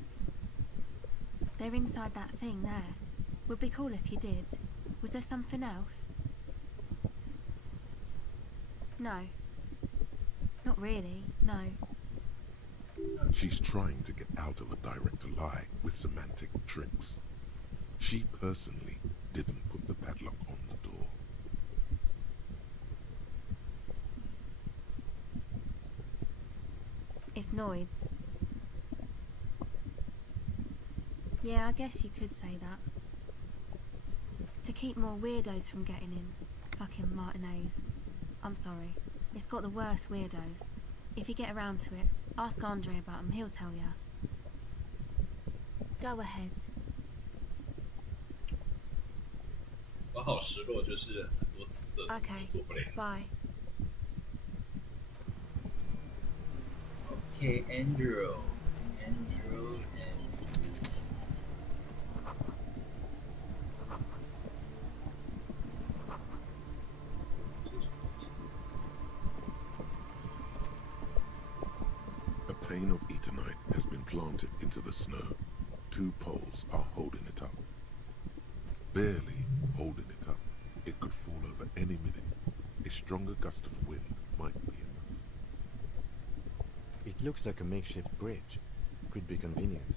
They're inside that thing there. Would be cool if you did. Was there something else? No. Not really, no. She's trying to get out of a direct lie with semantic tricks. She personally didn't put the padlock on the door. It's Noid's. Yeah, I guess you could say that. To keep more weirdos from getting in. Fucking Martinez. I'm sorry. It's got the worst weirdos. If you get around to it, ask Andre about him, he'll tell ya. Go ahead. 我好失落，就是很多紫色的都做不了。Bye. Okay, Andrew. A pane of eternite has been planted into the snow. 2 poles are holding it up. Barely holding it up. It could fall over any minute. A stronger gust of wind might be enough. It looks like a makeshift bridge. Could be convenient.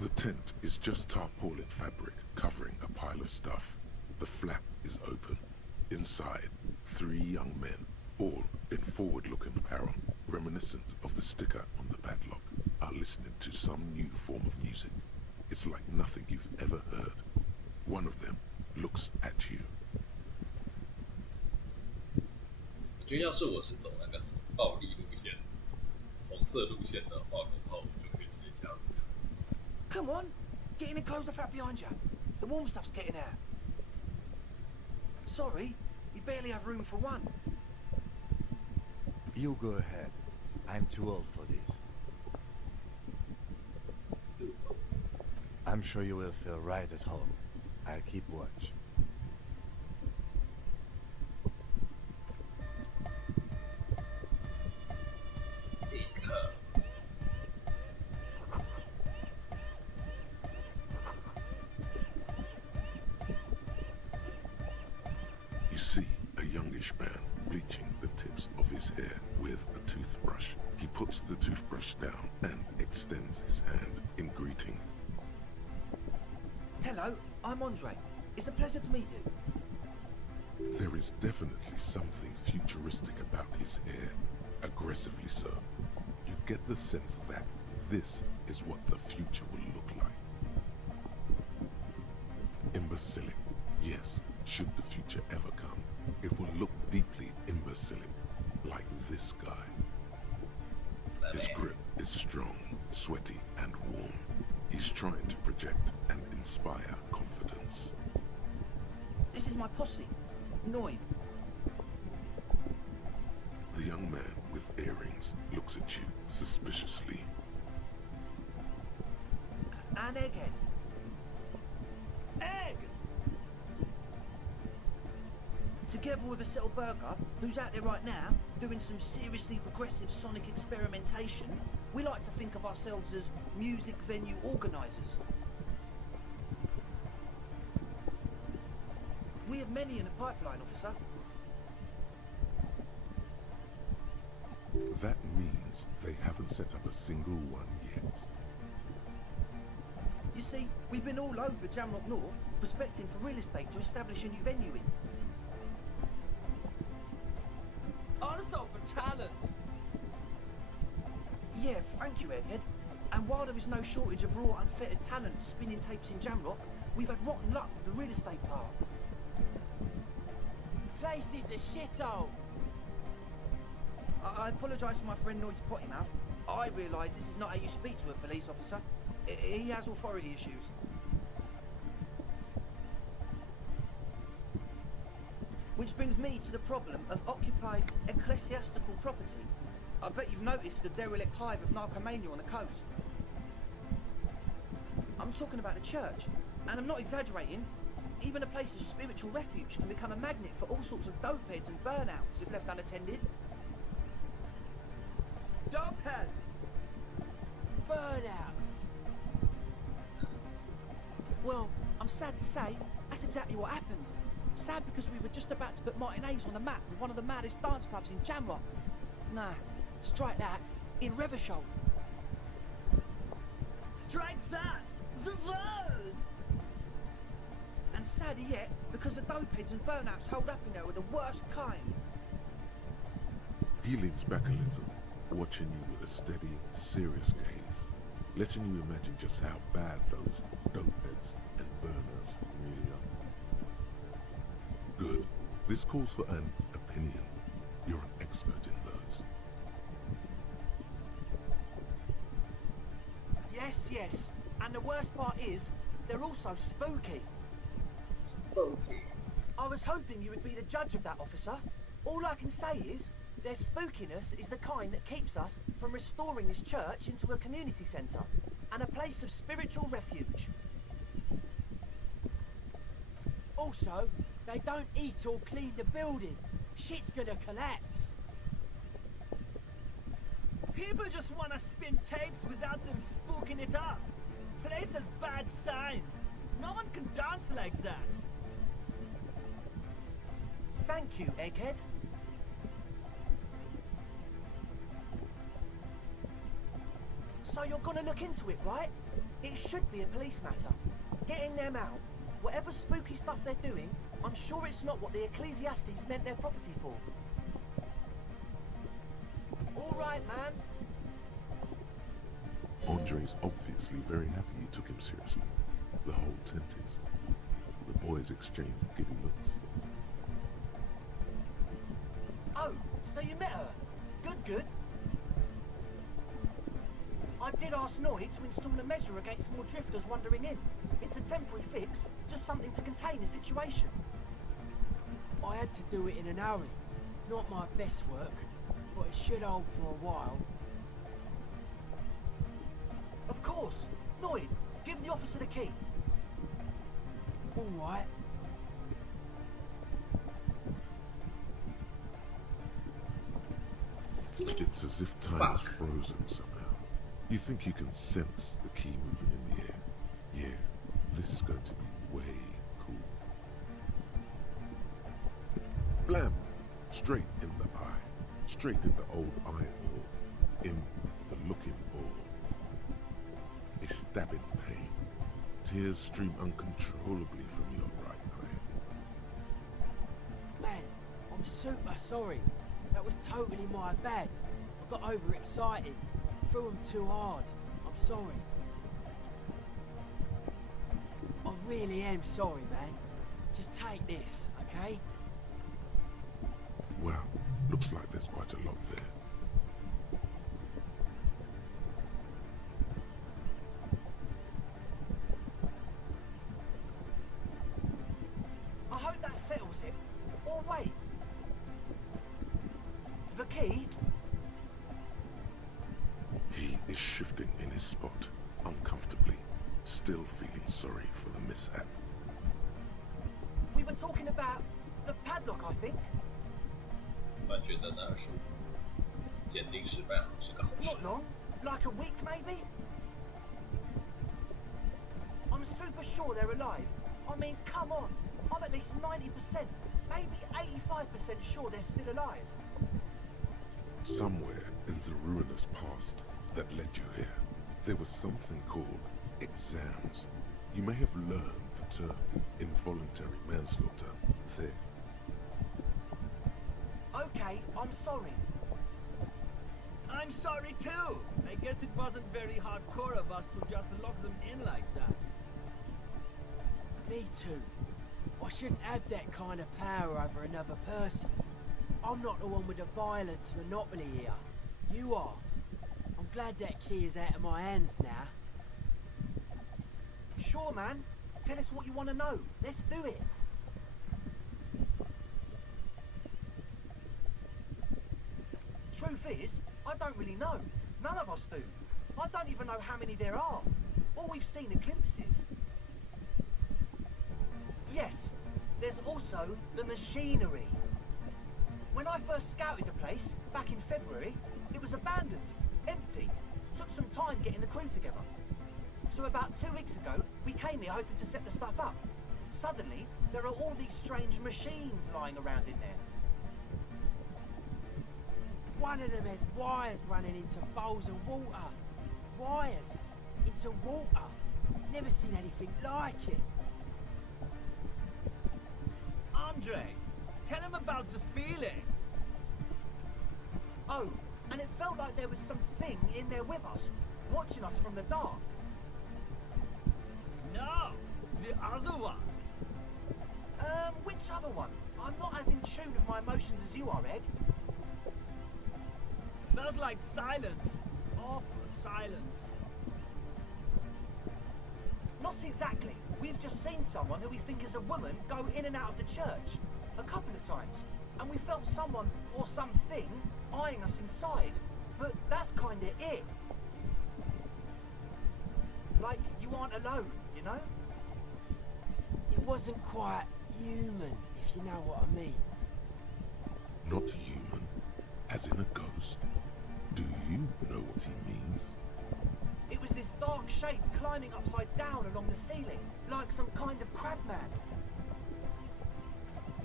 The tent is just tarpaulin fabric covering a pile of stuff. The flap is open. Inside, 3 young men, all in forward-looking apparel, reminiscent of the sticker on the padlock, are listening to some new form of music. It's like nothing you've ever heard. One of them looks at you. 我觉得要是我是走那个暴力路线、红色路线的话，恐怕我就可以直接加入他。Come on, get in and close the flap behind you. The warm stuff's getting out. Sorry, we barely have room for one. You go ahead. I'm too old for this. I'm sure you will feel right at home. I'll keep watch. Disco. You see a youngish man bleaching the tips of his hair with a toothbrush. He puts the toothbrush down and extends his hand in greeting. Hello, I'm Andre. It's a pleasure to meet you. There is definitely something futuristic about his hair, aggressively so. You get the sense that this is what the future will look like. Imbecilic, yes, should the future ever come, it will look deeply imbecilic, like this guy. His grip is strong, sweaty, and warm. He's trying to project and inspire confidence. This is my posse, Noid. The young man with earrings looks at you suspiciously. And Egghead. Egg! Together with a settled burger, who's out there right now, doing some seriously progressive sonic experimentation, we like to think of ourselves as music venue organisers. We have many in the pipeline, officer. That means they haven't set up a single one yet. You see, we've been all over Jamrock North, prospecting for real estate to establish a new venue in. Also for talent. Yeah, thank you, Egghead. And while there is no shortage of raw, unfettered talent spinning tapes in Jamrock, we've had rotten luck with the real estate part. Place is a shithole. I apologise for my friend Noid's potty mouth. I realise this is not how you speak to a police officer. He has authority issues. Which brings me to the problem of occupied ecclesiastical property. I bet you've noticed the derelict hive of narcomania on the coast. I'm talking about the church, and I'm not exaggerating. Even a place of spiritual refuge can become a magnet for all sorts of dopeheads and burnouts if left unattended. Dopeheads! Burnouts! Well, I'm sad to say, that's exactly what happened. Sad because we were just about to put Martinez on the map with one of the maddest dance clubs in Jamrock. Nah, strike that, in Revachol. Strike that! The word! And sadder yet, because the dopeheads and burnouts hold up in there are the worst kind. He leans back a little, watching you with a steady, serious gaze, letting you imagine just how bad those dopeheads and burners really are. Good. This calls for an opinion. You're an expert in those. Yes. And the worst part is, they're also spooky. Spooky. I was hoping you would be the judge of that, officer. All I can say is, their spookiness is the kind that keeps us from restoring this church into a community centre and a place of spiritual refuge. Also, they don't eat or clean the building. Shit's gonna collapse. People just wanna spin tapes without them spooking it up. Place has bad signs. No one can dance like that. Thank you, Egghead. So you're gonna look into it, right? It should be a police matter. Getting them out, whatever spooky stuff they're doing, I'm sure it's not what the Ecclesiastes meant their property for. All right, man. Andre's obviously very happy you took him seriously. The whole tent is. The boys exchanged giddy looks. Oh, so you met her? Good. I did ask Noid to install a measure against more drifters wandering in. It's a temporary fix, just something to contain the situation. I had to do it in an hurry. Not my best work, but it should hold for a while. Of course. Noid, give the officer the key. All right. It's as if time is frozen somehow. You think you can sense the key moving in the air. Yeah, this is going to be way cool. Blam! Straight in the eye. Straight in the old iron ore. In the looking ball. A stabbing pain. Tears stream uncontrollably from your right eye. Man, I'm super sorry. That was totally my bad. I got overexcited. Threw him too hard. I'm sorry. I really am sorry, man. Just take this, okay? Well, looks like there's quite a lot there. I hope that settles it. Or wait. The key? He is shifting in his spot, uncomfortably, still feeling sorry for the mishap. We were talking about the padlock, I think. 我觉得呢是鉴定失败是个好事。 Not long, like a week maybe? I'm super sure they're alive. I mean, come on. I'm at least 90%, maybe 85% sure they're still alive. Somewhere in the ruinous past that led you here, there was something called exams. You may have learned the term involuntary manslaughter there. Okay, I'm sorry. I'm sorry too. I guess it wasn't very hardcore of us to just lock them in like that. Me too. I shouldn't have that kind of power over another person. I'm not the one with the violence monopoly here. You are. I'm glad that key is out of my hands now. Sure, man. Tell us what you want to know. Let's do it. Truth is, I don't really know. None of us do. I don't even know how many there are. All we've seen are glimpses. Yes, there's also the machinery. When I first scouted the place, back in February, it was abandoned, empty. Took some time getting the crew together. So about 2 weeks ago, we came here hoping to set the stuff up. Suddenly, there are all these strange machines lying around in there. One of them has wires running into bowls of water. Wires into water. Never seen anything like it. Andre, tell him about the feeling. Oh, and it felt like there was something in there with us, watching us from the dark. No, the other one. Which other one? I'm not as in tune with my emotions as you are, Egg. Felt like silence. Awful silence. Not exactly. We've just seen someone who we think is a woman go in and out of the church a couple of times. And we felt someone or something eyeing us inside. But that's kinda it. Like you aren't alone, you know? It wasn't quite human, if you know what I mean. Not human, as in a ghost. Do you know what he means? It was this dark shape climbing upside down along the ceiling, like some kind of crab man.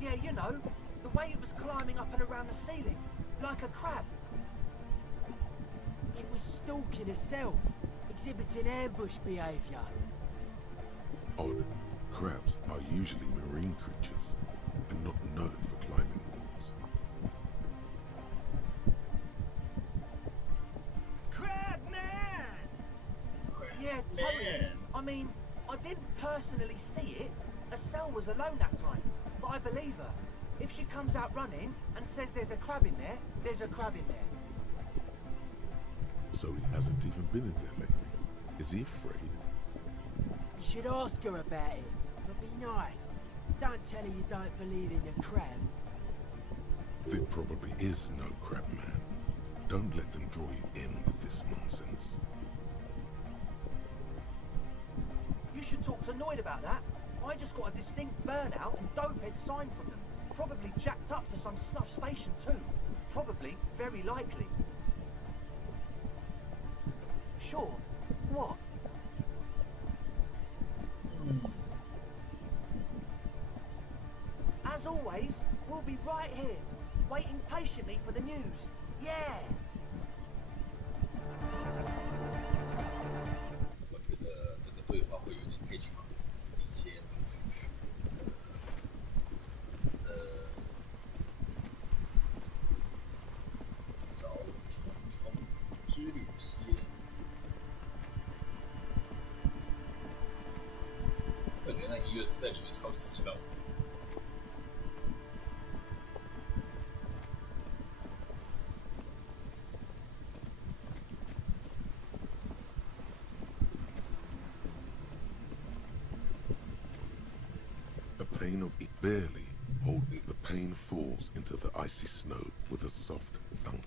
Yeah, you know, the way it was climbing up and around the ceiling, like a crab. It was stalking a cell, exhibiting ambush behaviour. Odd. Crabs are usually marine creatures, and not known for climbing walls. Crab man! Yeah, totally. I mean, I didn't personally see it. Estelle was alone that time, but I believe her. If she comes out running and says there's a crab in there, there's a crab in there. So he hasn't even been in there lately. Is he afraid? You should ask her about it, but be nice. Don't tell her you don't believe in the crab. There probably is no crab man. Don't let them draw you in with this nonsense. You should talk to Noid about that. I just got a distinct burnout and dopehead sign from them. Probably jacked up to some snuff station too. Probably, very likely. Sure. What? As always, we'll be right here, waiting patiently for the news. Yeah! 我觉得这个对话会有点太长，就你先就是找虫虫之旅先。我觉得那音乐在里面超洗脑。A pain of barely holding. The pain falls into the icy snow with a soft thunk.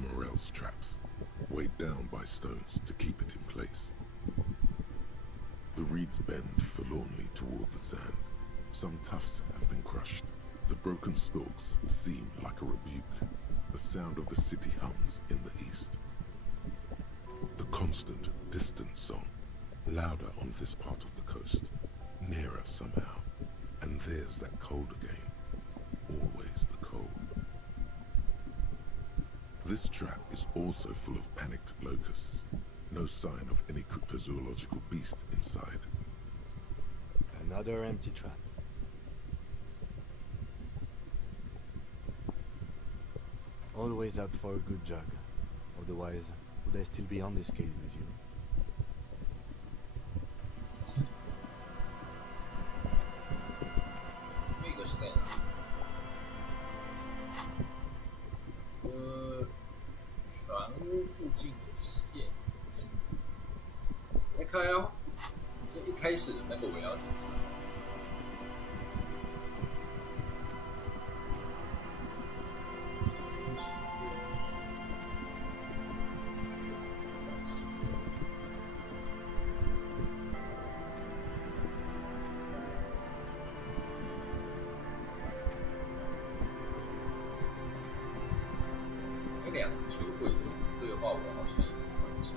Morel's traps, weighed down by stones to keep it in place. The reeds bend forlornly toward the sand. Some tufts have been crushed. The broken stalks seem like a rebuke. The sound of the city hums in the east. The constant, distant song, louder on this part of the coast, nearer somehow. And there's that cold again. Always the cold. This trap is also full of panicked locusts. No sign of any cryptozoological beast inside. Another empty trap. Always up for a good jog. Otherwise, would I still be on this case with you?船屋附近的线来开哦，所以一开始的那个我也要检查。两个球会的对话，我好像也不关心。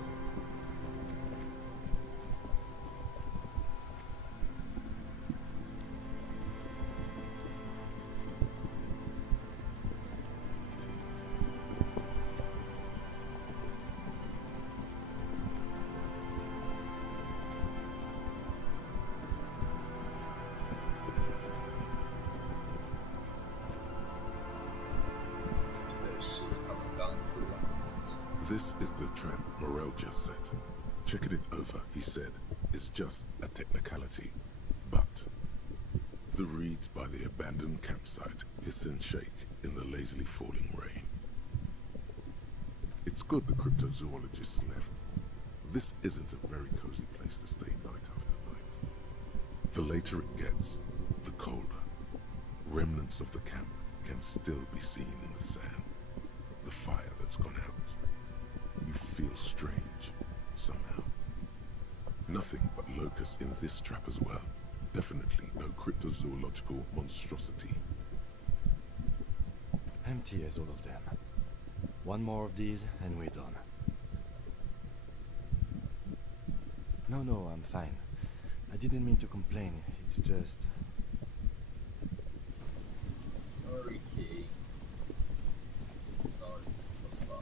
This is the trap Morel just set. Checking it over, he said, is just a technicality. But the reeds by the abandoned campsite hiss and shake in the lazily falling rain. It's good the cryptozoologists left. This isn't a very cozy place to stay night after night. The later it gets, the colder. Remnants of the camp can still be seen in the sand. The fire that's gone out. You feel strange, somehow. Nothing but locusts in this trap as well. Definitely no cryptozoological monstrosity. Empty as all of them. One more of these and we're done. No, I'm fine. I didn't mean to complain. It's just... Sorry, King. Sorry, it's so far.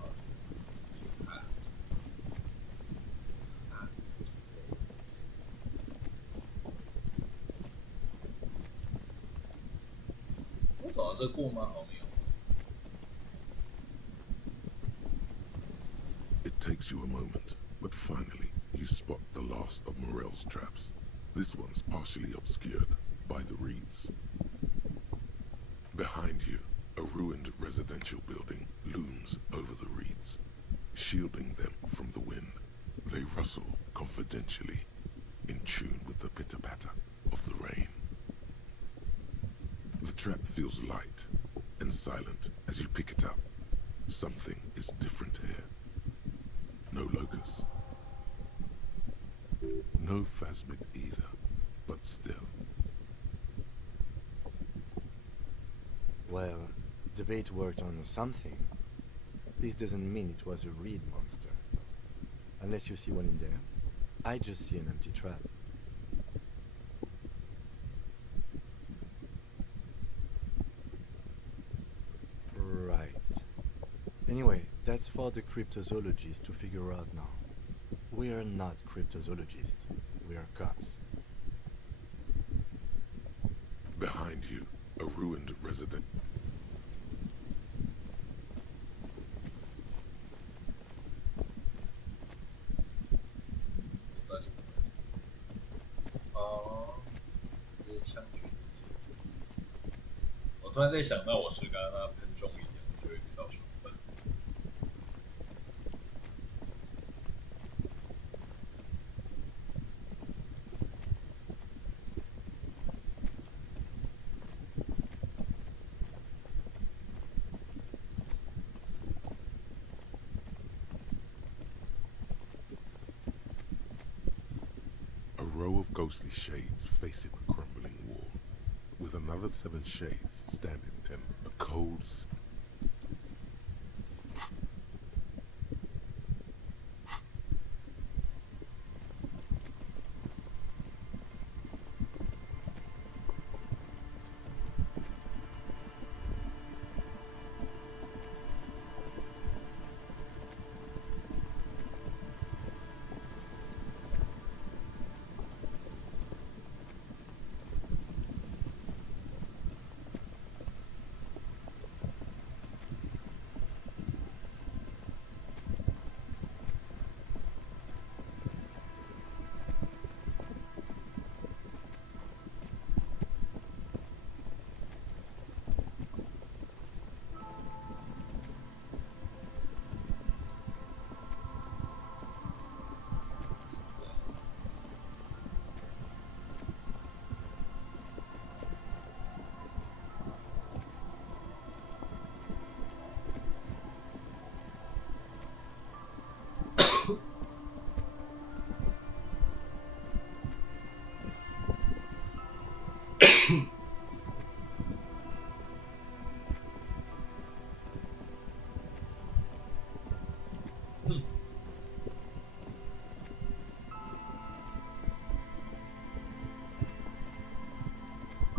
It takes you a moment, but finally you spot the last of Morel's traps. This one's partially obscured by the reeds. Behind you, a ruined residential building looms over the reeds, shielding them from the wind. They rustle confidentially, in tune with the pitter-patter of the rain. The trap feels light and silent as you pick it up. Something is different here. No locust. No phasmid either, but still. Well, the bait worked on something. This doesn't mean it was a reed monster. Unless you see one in there. I just see an empty trap. Right. Anyway, that's for the cryptozoologists to figure out now. We are not cryptozoologists. We are cops. Behind you, a ruined resident.这是枪决。我突然在想到，我是刚刚那喷重一点，就会遇到船本。12 ghostly shades facing the crumbling wall, with another 7 shades standing 10. A cold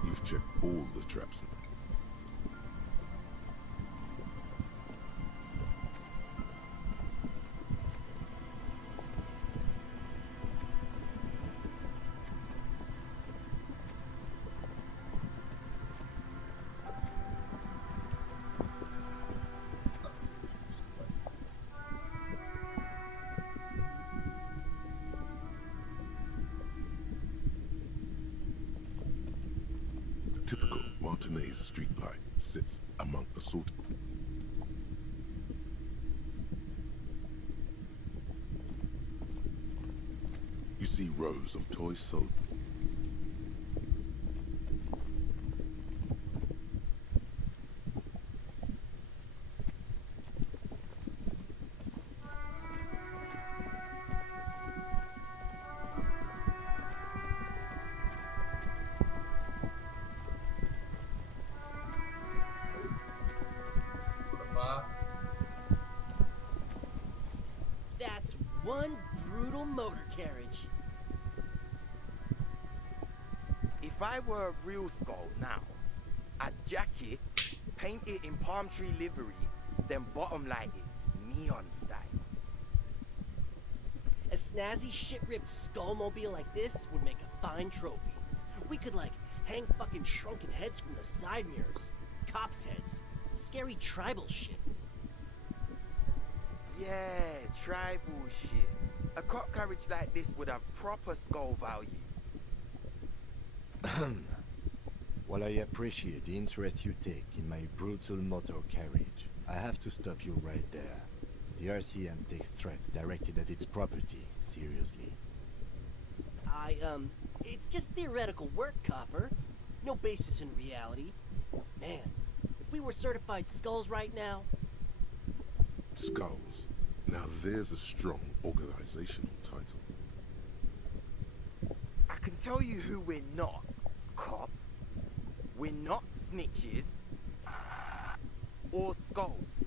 You've checked all the traps. Typical Martinez streetlight sits among assorted. You see rows of toy sold. That's one brutal motor carriage. If I were a real skull now, I'd jack it, paint it in palm tree livery, then bottom light it, neon style. A snazzy shit-ripped skullmobile like this would make a fine trophy. We could, like, hang fucking shrunken heads from the side mirrors. Cops' heads. Scary tribal shit. Yeah, tribal shit. A cop carriage like this would have proper skull value. While I appreciate the interest you take in my brutal motor carriage, I have to stop you right there. The RCM takes threats directed at its property seriously. It's just theoretical work, Copper. No basis in reality. Man, if we were certified skulls right now... Skulls. Now there's a strong organizational title. I can tell you who we're not, cop. We're not snitches or skulls.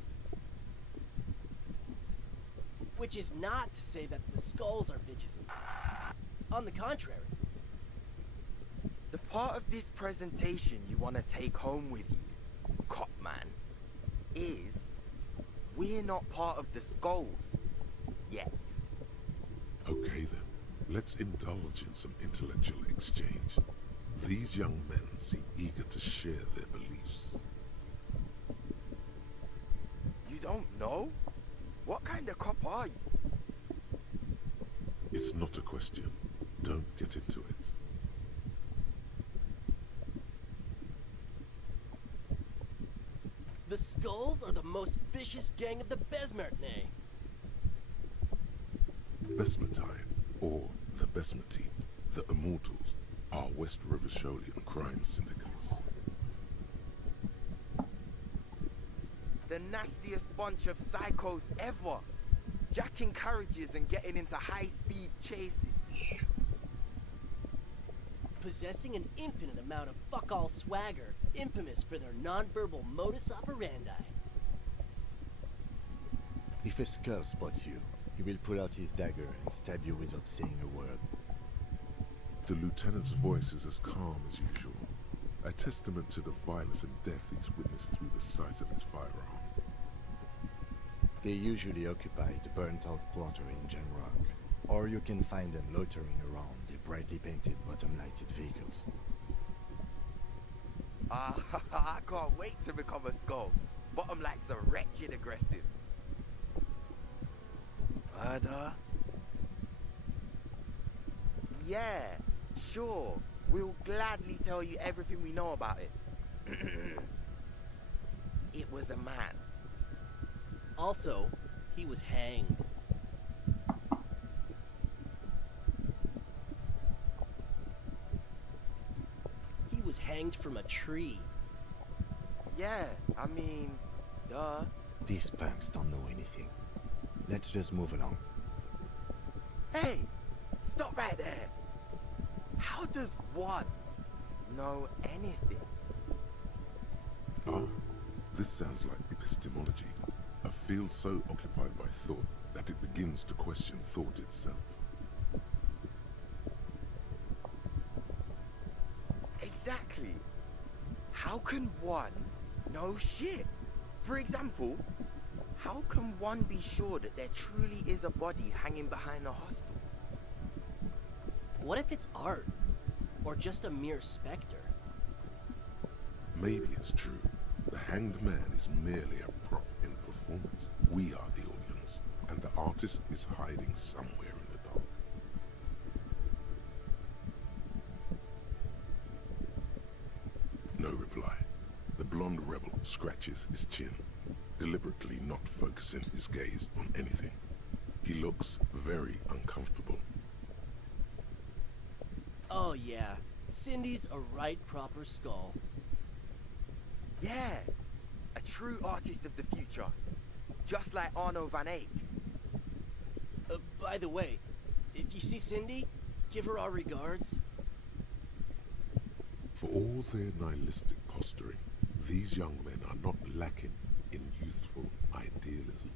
Which is not to say that the skulls are bitches. On the contrary. The part of this presentation you want to take home with you, cop man, is we're not part of the skulls yet. Okay then, let's indulge in some intellectual exchange. These young men seem eager to share their beliefs. You don't know? What kind of cop are you? It's not a question. Don't get into it. The Skulls are the most vicious gang of the Besmertne. Besmatine, or the Besmatine, the Immortals, are West River Sholian crime syndicates. The nastiest bunch of psychos ever. Jacking carriages and getting into high-speed chases. possessing an infinite amount of fuck-all swagger, infamous for their non-verbal modus operandi. If a skull spots you, he will pull out his dagger and stab you without saying a word. The lieutenant's voice is as calm as usual, a testament to the violence and death he's witnessed through the sight of his firearm. They usually occupy the burnt-out quarter in Genrock, or you can find them loitering around the brightly painted bottom-lighted vehicles. I can't wait to become a skull. Bottom lights are wretched aggressive. Yeah, sure. We'll gladly tell you everything we know about it. It was a man. Also, he was hanged. He was hanged from a tree. Yeah, I mean, duh. These punks don't know anything. Let's just move along. Hey, stop right there. How does one know anything? Oh, this sounds like epistemology. A field so occupied by thought that it begins to question thought itself. Exactly. How can one know shit? For example, how can one be sure that there truly is a body hanging behind a hostel? What if it's art? Or just a mere specter? Maybe it's true. The hanged man is merely a prop in a performance. We are the audience, and the artist is hiding somewhere in the dark. No reply. The blonde rebel scratches his chin, deliberately not focusing his gaze on anything. He looks very uncomfortable. Oh yeah, Cindy's a right proper skull. Yeah, a true artist of the future. Just like Arno van Eyck. By the way, if you see Cindy, give her our regards. For all their nihilistic posturing, these young men are not lacking in youthful idealism.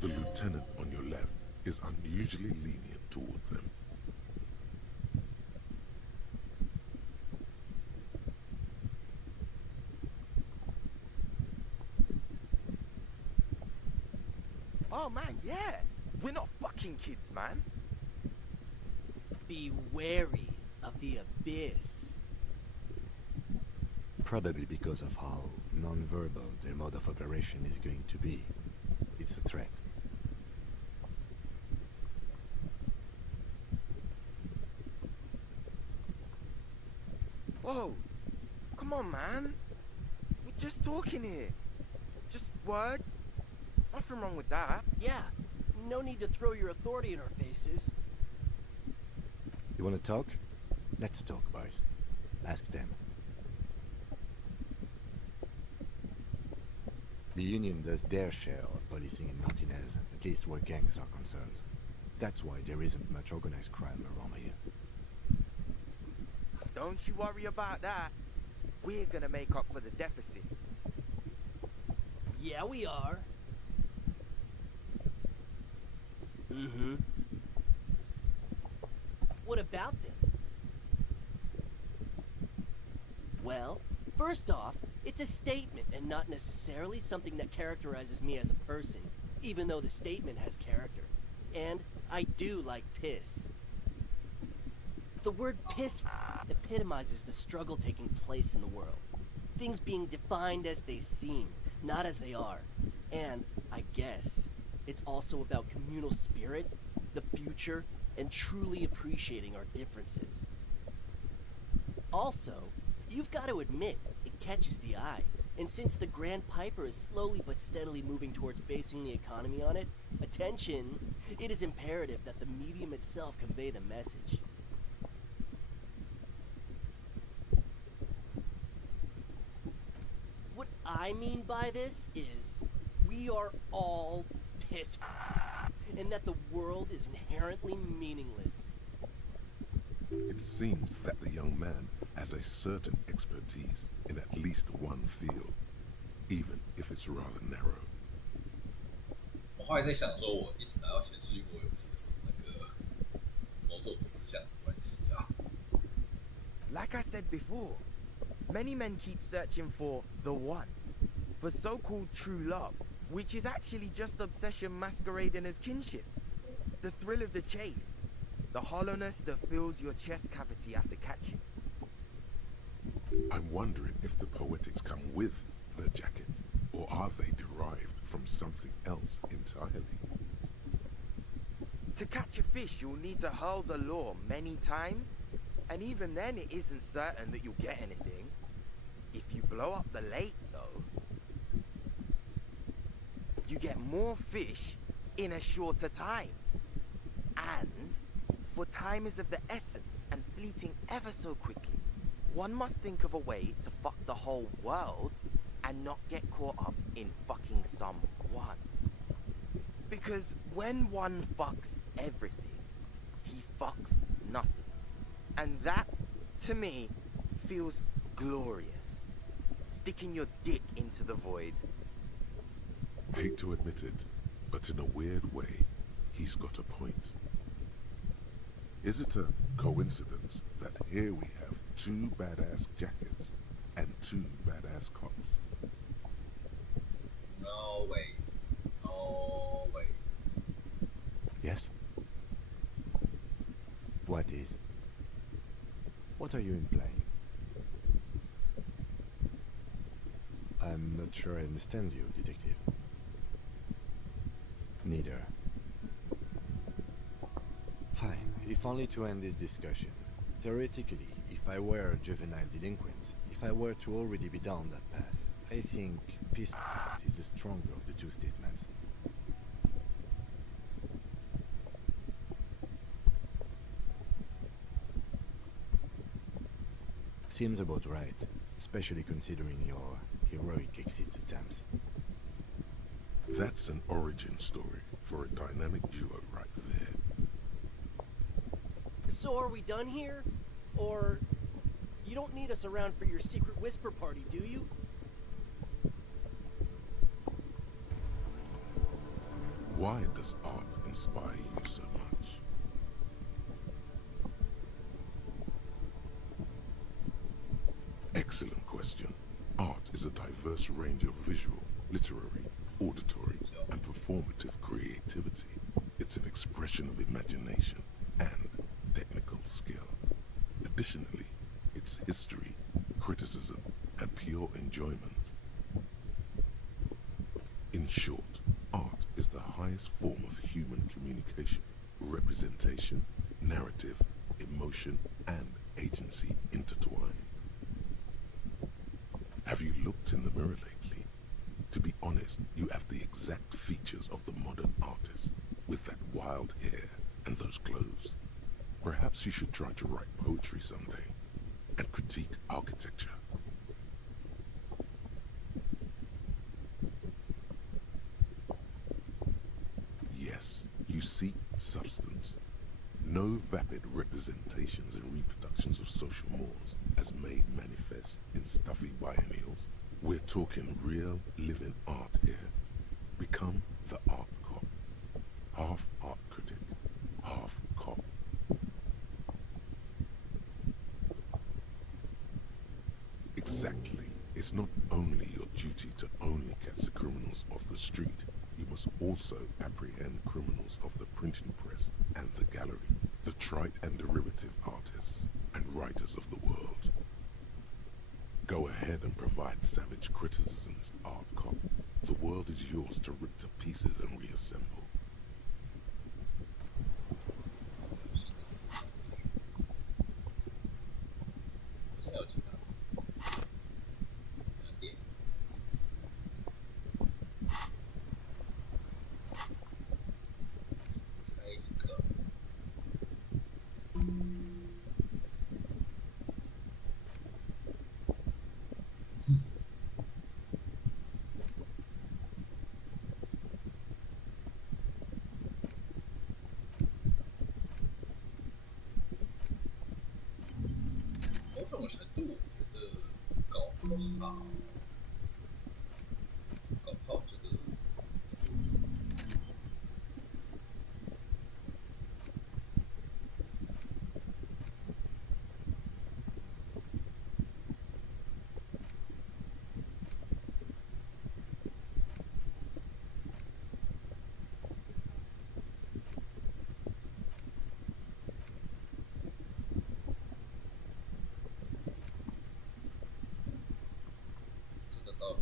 The lieutenant on your left is unusually lenient toward them. Oh man, yeah! We're not fucking kids, man! Be wary of the abyss. Probably because of how non-verbal their mode of operation is going to be. It's a threat. Whoa! Come on, man! We're just talking here. Just words. Nothing wrong with that. Yeah, no need to throw your authority in our faces. You want to talk? Let's talk, boys. Ask them. The Union does their share of policing in Martinez, at least where gangs are concerned. That's why there isn't much organized crime around here. Don't you worry about that. We're gonna make up for the deficit. Yeah, we are. Mm-hmm. What about them? Well, first off, it's a statement and not necessarily something that characterizes me as a person, even though the statement has character. And I do like piss. The word piss epitomizes the struggle taking place in the world. Things being defined as they seem, not as they are. And, I guess, it's also about communal spirit, the future, and truly appreciating our differences. Also, you've got to admit, it catches the eye. And since the Grand Piper is slowly but steadily moving towards basing the economy on it, attention, it is imperative that the medium itself convey the message. What I mean by this is, we are all pissed, and that the world is inherently meaningless. It It seems that the young man has a certain expertise in at least one field, even if it's rather narrow. 我后来在想说，我一直拿到钱是因为我有解锁那个某种思想的关系啊。Like I said before, many men keep searching for the one, for so-called true love, which is actually just obsession masquerading as kinship. The thrill of the chase, the hollowness that fills your chest cavity after catching. I'm wondering if the poetics come with the jacket, or are they derived from something else entirely? To catch a fish, you'll need to hurl the lure many times, and even then it isn't certain that you'll get anything. If you blow up the lake, though, you get more fish in a shorter time. And, for time is of the essence and fleeting ever so quickly, one must think of a way to fuck the whole world and not get caught up in fucking someone. Because when one fucks everything, he fucks nothing. And that, to me, feels glorious. Sticking your dick into the void. Hate to admit it, but in a weird way, he's got a point. Is it a coincidence that here we have 2 badass jackets and 2 badass cops? No way. No way. Yes? What is? What are you implying? I'm not sure I understand you, detective. Neither. Fine, if only to end this discussion. Theoretically, if I were a juvenile delinquent, if I were to already be down that path, I think peace is the stronger of the two statements. Seems about right, especially considering your heroic exit attempts. That's an origin story for a dynamic duo right there. So are we done here? Or you don't need us around for your secret whisper party, do you? Why does art inspire you so much? Excellent question. Art is a diverse range of visual, literary, auditory, and performative creativity. It's an expression of imagination and technical skill. Additionally, it's history, criticism, and pure enjoyment. In short, art is the highest form of human communication, representation, narrative, emotion, and agency intertwined. Have you looked in the mirror lately? To be honest, you have the exact features of the modern artist, with that wild hair and those clothes. Perhaps you should try to write poetry someday, and critique architecture. Yes, you seek substance. No vapid representations and reproductions of social mores as made manifest in stuffy biennials. We're talking real, living art here. Become the art cop. Half art critic, half cop. Exactly. It's not only your duty to only catch the criminals off the street, you must also apprehend criminals of the printing press and the gallery, the trite and derivative artists and writers of the world. Go ahead and provide savage criticisms, art cop. The world is yours to rip to pieces and reassemble. 某程度，我觉得搞不好这个。到时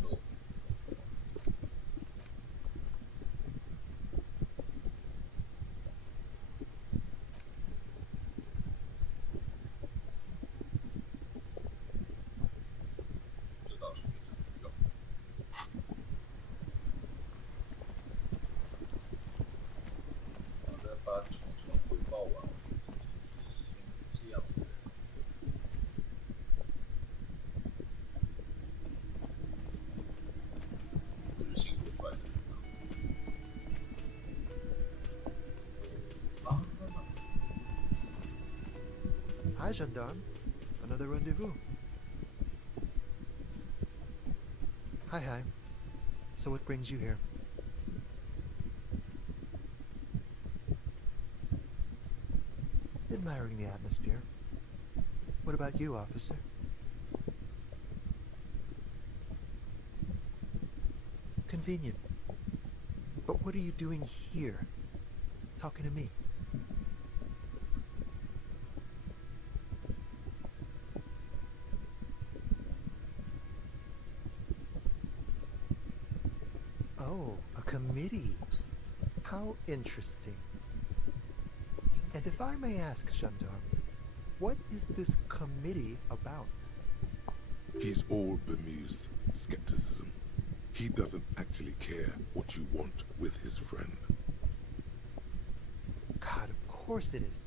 候这倒是非常有用。好的，把虫虫回报完，先这样的。Hi, gendarme. Another rendezvous. Hi. So what brings you here? Admiring the atmosphere. What about you, officer? Convenient. But what are you doing here? Talking to me? Oh, a committee. How interesting. And if I may ask, gendarme, what is this committee about? He's all bemused skepticism. He doesn't actually care what you want with his friend. God, of course it is.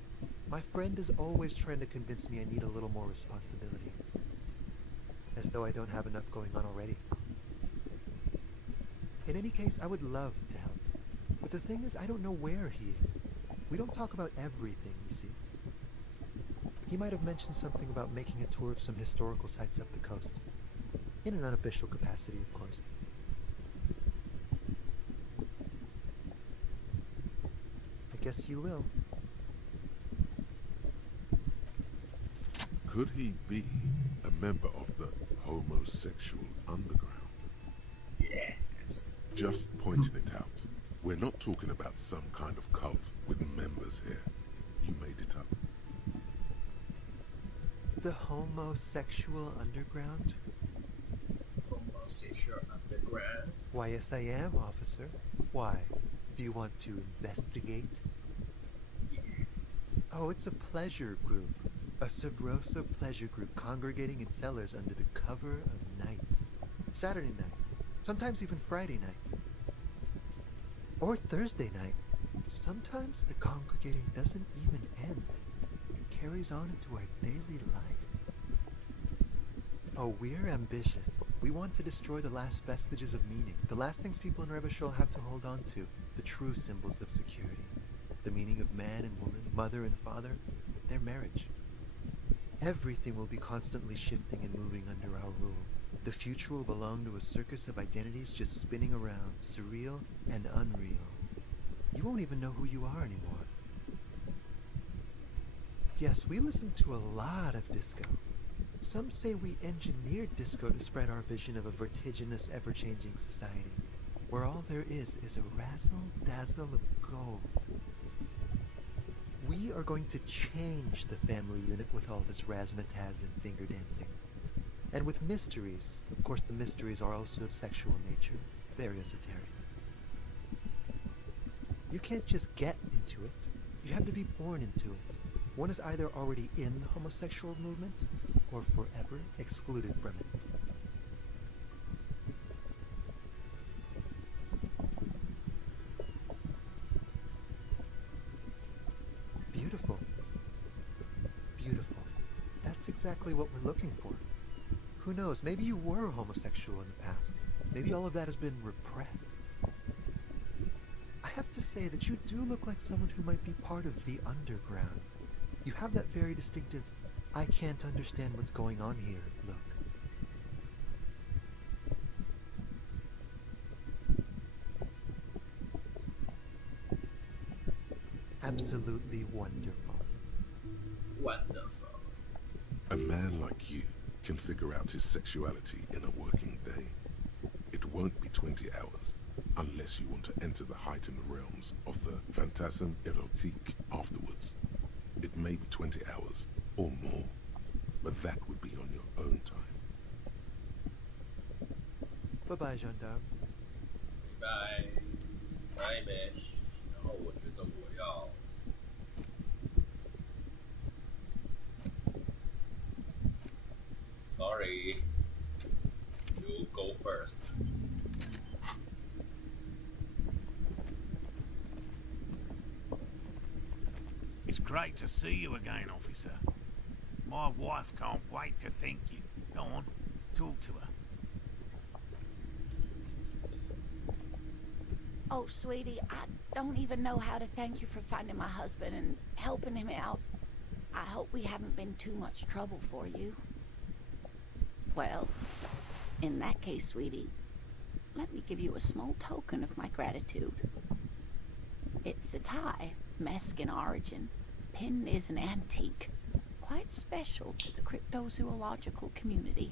My friend is always trying to convince me I need a little more responsibility. As though I don't have enough going on already. In any case, I would love to help. But the thing is, I don't know where he is. We don't talk about everything, you see. He might have mentioned something about making a tour of some historical sites up the coast. In an unofficial capacity, of course. I guess you will. Could he be a member of the homosexual underground? Yes. Just pointing it out. We're not talking about some kind of cult with members here. You made it up. The homosexual underground? Homosexual underground? Why, yes, I am, officer. Why? Do you want to investigate? Yes. Oh, it's a pleasure group. A Sabroso pleasure group congregating in cellars under the cover of night. Saturday night. Sometimes even Friday night. Or Thursday night. Sometimes the congregating doesn't even end. It carries on into our daily life. Oh, we're ambitious. We want to destroy the last vestiges of meaning. The last things people in Revachol have to hold on to. The true symbols of security. The meaning of man and woman, mother and father, their marriage. Everything will be constantly shifting and moving under our rule. The future will belong to a circus of identities just spinning around, surreal and unreal. You won't even know who you are anymore. Yes, we listen to a lot of disco. Some say we engineered disco to spread our vision of a vertiginous, ever-changing society, where all there is a razzle-dazzle of gold. We are going to change the family unit with all this razzmatazz and finger dancing. And with mysteries. Of course, the mysteries are also of sexual nature, very esoteric. You can't just get into it. You have to be born into it. One is either already in the homosexual movement, or forever excluded from it. Beautiful. Beautiful. That's exactly what we're looking for. Who knows, maybe you were homosexual in the past. Maybe all of that has been repressed. I have to say that you do look like someone who might be part of the underground. You have that very distinctive I can't understand what's going on here. Look. Absolutely wonderful. Wonderful. A man like you can figure out his sexuality in a working day. It won't be 20 hours unless you want to enter the heightened realms of the phantasme érotique afterwards. It may be 20 hours or more, but that would be on your own time. Bye-bye, gendarme. Bye. Bye, Besh. 然后我觉得我要，Sorry, you go first. It's great to see you again, officer. My wife can't wait to thank you. Go on, talk to her. Oh, sweetie, I don't even know how to thank you for finding my husband and helping him out. I hope we haven't been too much trouble for you. Well, in that case, sweetie, let me give you a small token of my gratitude. It's a tie, Mescan origin. The pin is an antique, quite special to the cryptozoological community.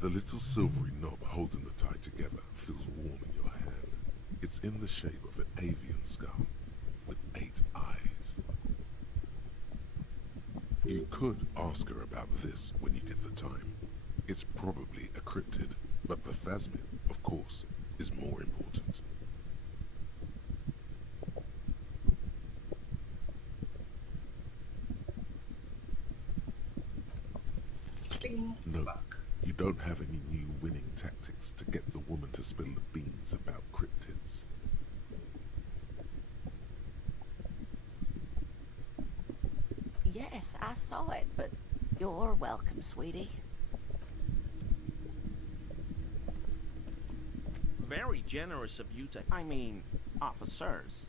The little silvery knob holding the tie together feels warm in your hand. It's in the shape of an avian skull with 8 eyes. You could ask her about this when you get the time. It's probably a cryptid, but the phasmid, of course, is more important. No, you don't have any new winning tactics to get the woman to spill the beans about cryptids. Yes, I saw it, but you're welcome, sweetie. Very generous of you to, officers.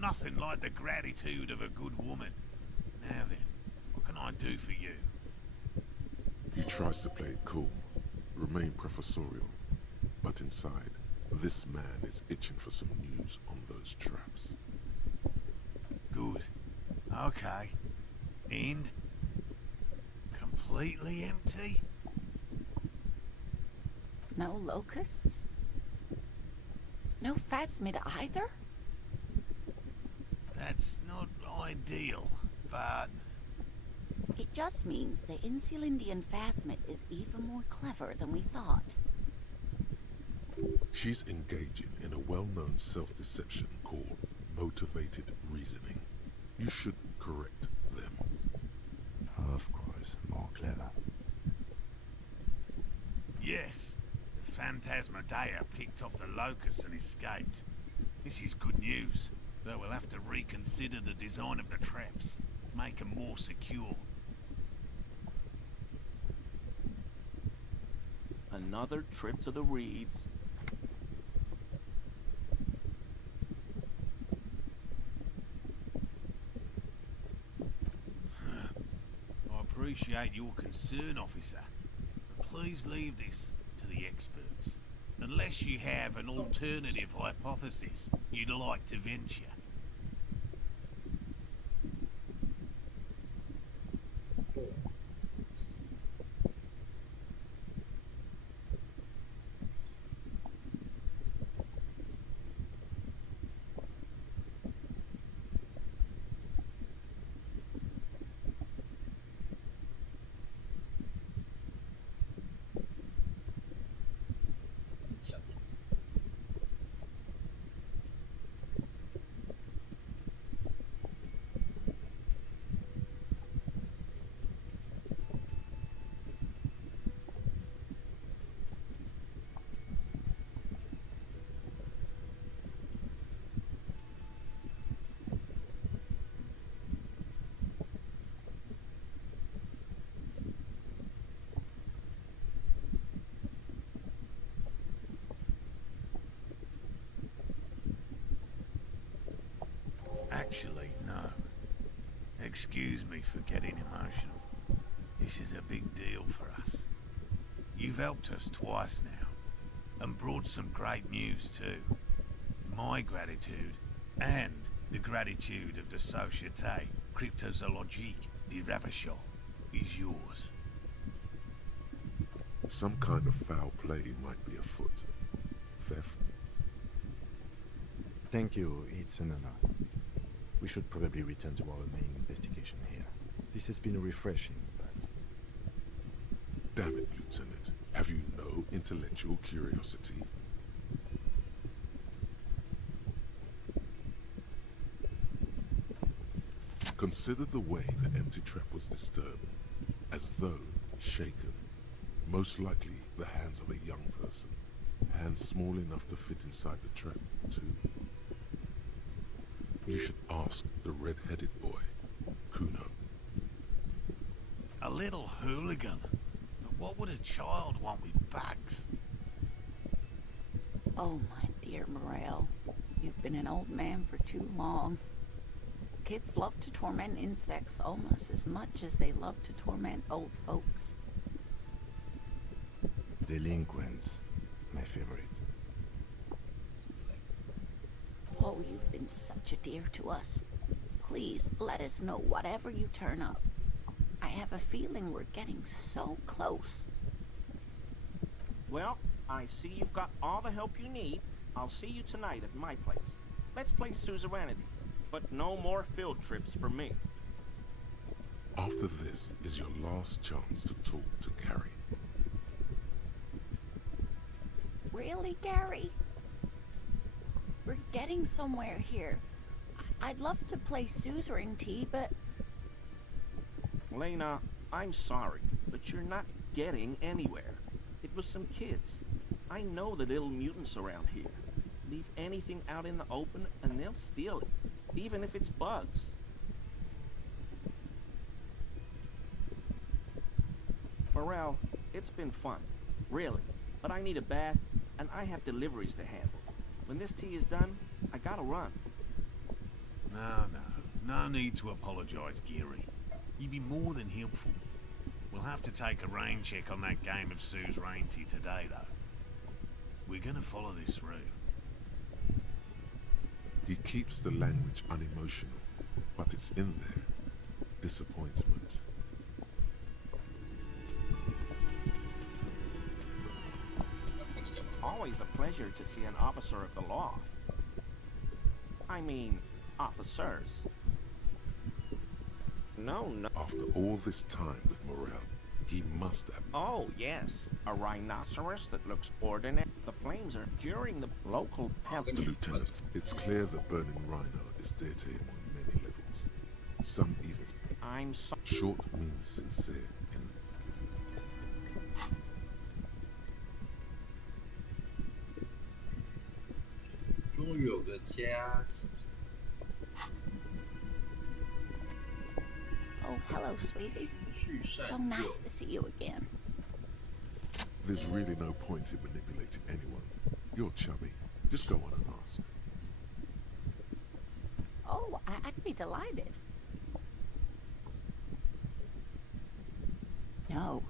Nothing like the gratitude of a good woman. Now then, what can I do for you? He tries to play it cool, remain professorial, but inside, this man is itching for some news on those traps. Good. Okay. And? Completely empty? No locusts? No phasmid either? That's not ideal, but... It just means the Insulindian phasmid is even more clever than we thought. She's engaging in a well-known self-deception called motivated reasoning. You should correct them. Of course, more clever. Yes, the Phantasmadeia picked off the locust and escaped. This is good news, but we'll have to reconsider the design of the traps, make them more secure. Another trip to the reeds. I appreciate your concern, officer, but please leave this to the experts, unless you have an alternative hypothesis you'd like to venture. excuse me for getting emotional. This is a big deal for us. You've helped us twice now, and brought some great news too. My gratitude, and the gratitude of the Société Cryptozoologique de Ravachol, is yours. Some kind of foul play might be afoot. Theft. Thank you, it's an honor. We should probably return to our main investigation here. This has been refreshing, but... Damn it, Lieutenant. Have you no intellectual curiosity? Consider the way the empty trap was disturbed, as though shaken. Most likely the hands of a young person. Hands small enough to fit inside the trap, too. You should ask the red-headed boy, Kuno. A little hooligan. But what would a child want with bags? Oh, my dear Morel. You've been an old man for too long. Kids love to torment insects almost as much as they love to torment old folks. Delinquents, my favorite. Oh, you've been such a dear to us. Please, let us know whatever you turn up. I have a feeling we're getting so close. Well, I see you've got all the help you need. I'll see you tonight at my place. Let's play suzerainty, but no more field trips for me. After this is your last chance to talk to Gary. Really, Gary? We're getting somewhere here. I'd love to play suzerainty, but... Lena, I'm sorry, but you're not getting anywhere. It was some kids. I know the little mutants around here. Leave anything out in the open and they'll steal it, even if it's bugs. Morel, it's been fun, really, but I need a bath and I have deliveries to handle. When this tea is done, I gotta run. No need to apologize, Geary. You'd be more than helpful. We'll have to take a rain check on that game of suzerainty today, though. We're gonna follow this route. He keeps the language unemotional, but it's in there. Disappointment. Always a pleasure to see an officer of the law. I mean, officers. No. After all this time with Morel, he must have... Oh, yes. A rhinoceros that looks ordinary. The flames are during the local pelt. Lieutenant, it's clear the burning rhino is dear to him on many levels. Some even... I'm so... Short means sincere in... Oh, hello, sweetie. So nice to see you again. There's really no point in manipulating anyone. You're chummy. Just go on and ask. Oh, I'd be delighted. No,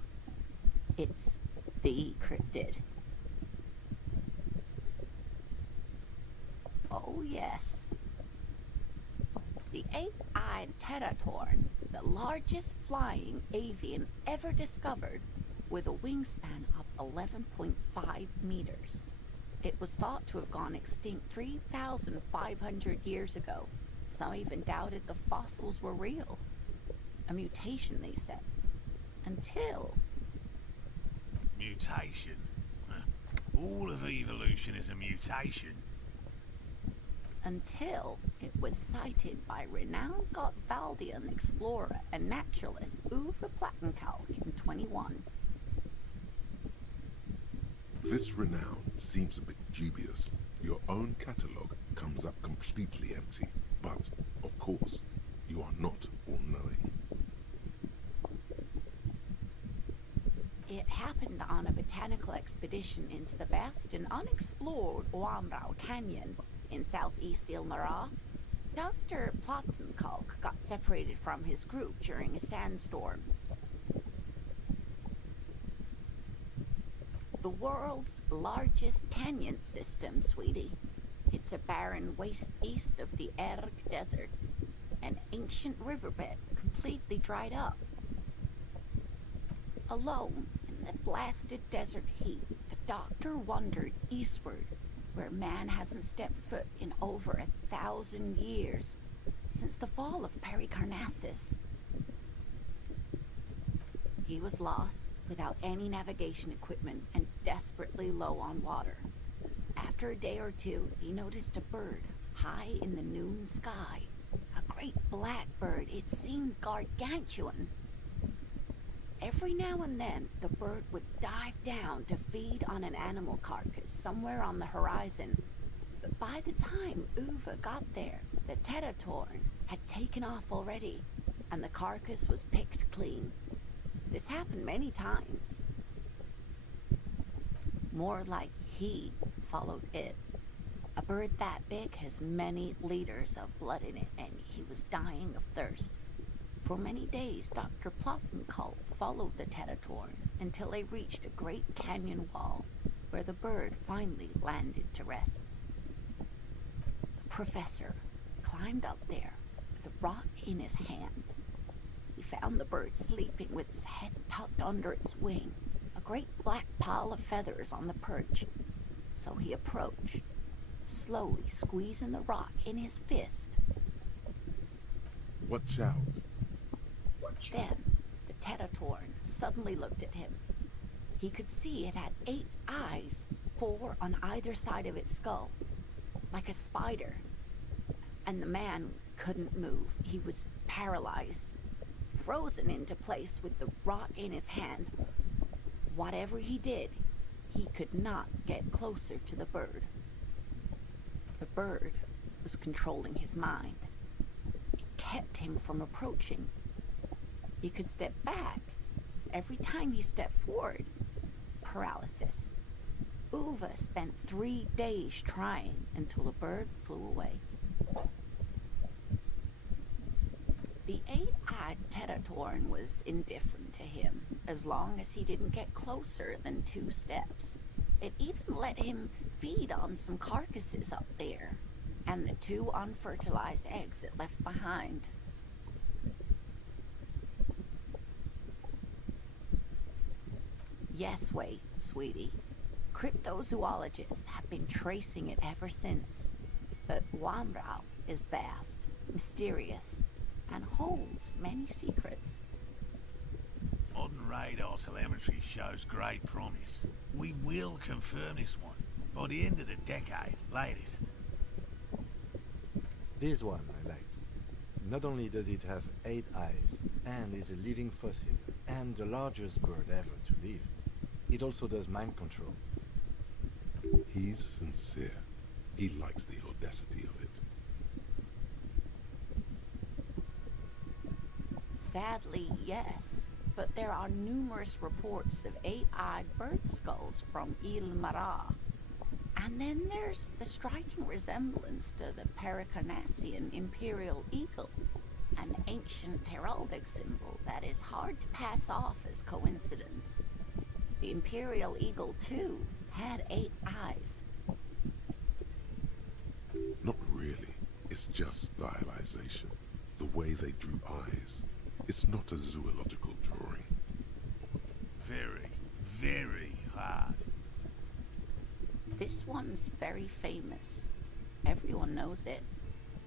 it's the cryptid. Oh, yes. The eight-eyed teratorn, the largest flying avian ever discovered, with a wingspan of 11.5 meters. It was thought to have gone extinct 3,500 years ago. Some even doubted the fossils were real. A mutation, they said. Until... Mutation? All of evolution is a mutation. Until it was sighted by renowned Gotvaldian explorer and naturalist Uwe Plattenkau in 21. This renown seems a bit dubious. Your own catalogue comes up completely empty. But, of course, you are not all-knowing. It happened on a botanical expedition into the vast and unexplored Oamrao Canyon in southeast Ilmara. Dr. Plottenkalk got separated from his group during a sandstorm. The world's largest canyon system, sweetie. It's a barren waste east of the Erg Desert, an ancient riverbed completely dried up. Alone in the blasted desert heat, the doctor wandered eastward, where man hasn't stepped foot in over 1,000 years, since the fall of Pericarnassus. He was lost, without any navigation equipment, and desperately low on water. After a day or two, he noticed a bird high in the noon sky. A great blackbird. It seemed gargantuan. Every now and then, the bird would dive down to feed on an animal carcass somewhere on the horizon. But by the time Uva got there, the Teratorn had taken off already, and the carcass was picked clean. This happened many times. More like he followed it. A bird that big has many liters of blood in it, and he was dying of thirst. For many days, Dr. Plottenkalk followed the Teratorn until they reached a great canyon wall, where the bird finally landed to rest. The professor climbed up there with a rock in his hand. He found the bird sleeping with his head tucked under its wing, a great black pile of feathers on the perch. So he approached, slowly squeezing the rock in his fist. Watch out. Then, the Teratorn suddenly looked at him. He could see it had 8 eyes, 4 on either side of its skull, like a spider. And the man couldn't move. He was paralyzed, frozen into place with the rock in his hand. Whatever he did, he could not get closer to the bird. The bird was controlling his mind. It kept him from approaching. He could step back. Every time he stepped forward, paralysis. Uva spent 3 days trying until the bird flew away. The 8-eyed Teratorn was indifferent to him, as long as he didn't get closer than 2 steps. It even let him feed on some carcasses up there, and the 2 unfertilized eggs it left behind. Yes, wait, sweetie. Cryptozoologists have been tracing it ever since. But Wamrau is vast, mysterious, and holds many secrets. Modern radar telemetry shows great promise. We will confirm this one by the end of the decade, latest. This one I like. Not only does it have 8 eyes, and is a living fossil, and the largest bird ever to live, it also does mind control. He's sincere. He likes the audacity of it. Sadly, yes. But there are numerous reports of 8-eyed bird skulls from Il Mara. And then there's the striking resemblance to the Pericarnassian imperial eagle, an ancient heraldic symbol that is hard to pass off as coincidence. The imperial eagle, too, had 8 eyes. Not really. It's just stylization. The way they drew eyes. It's not a zoological drawing. Very, very hard. This one's very famous. Everyone knows it.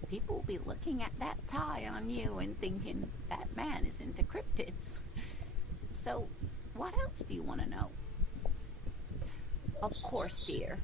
People will be looking at that tie on you and thinking, that man is into cryptids. So, what else do you want to know? Of course, dear.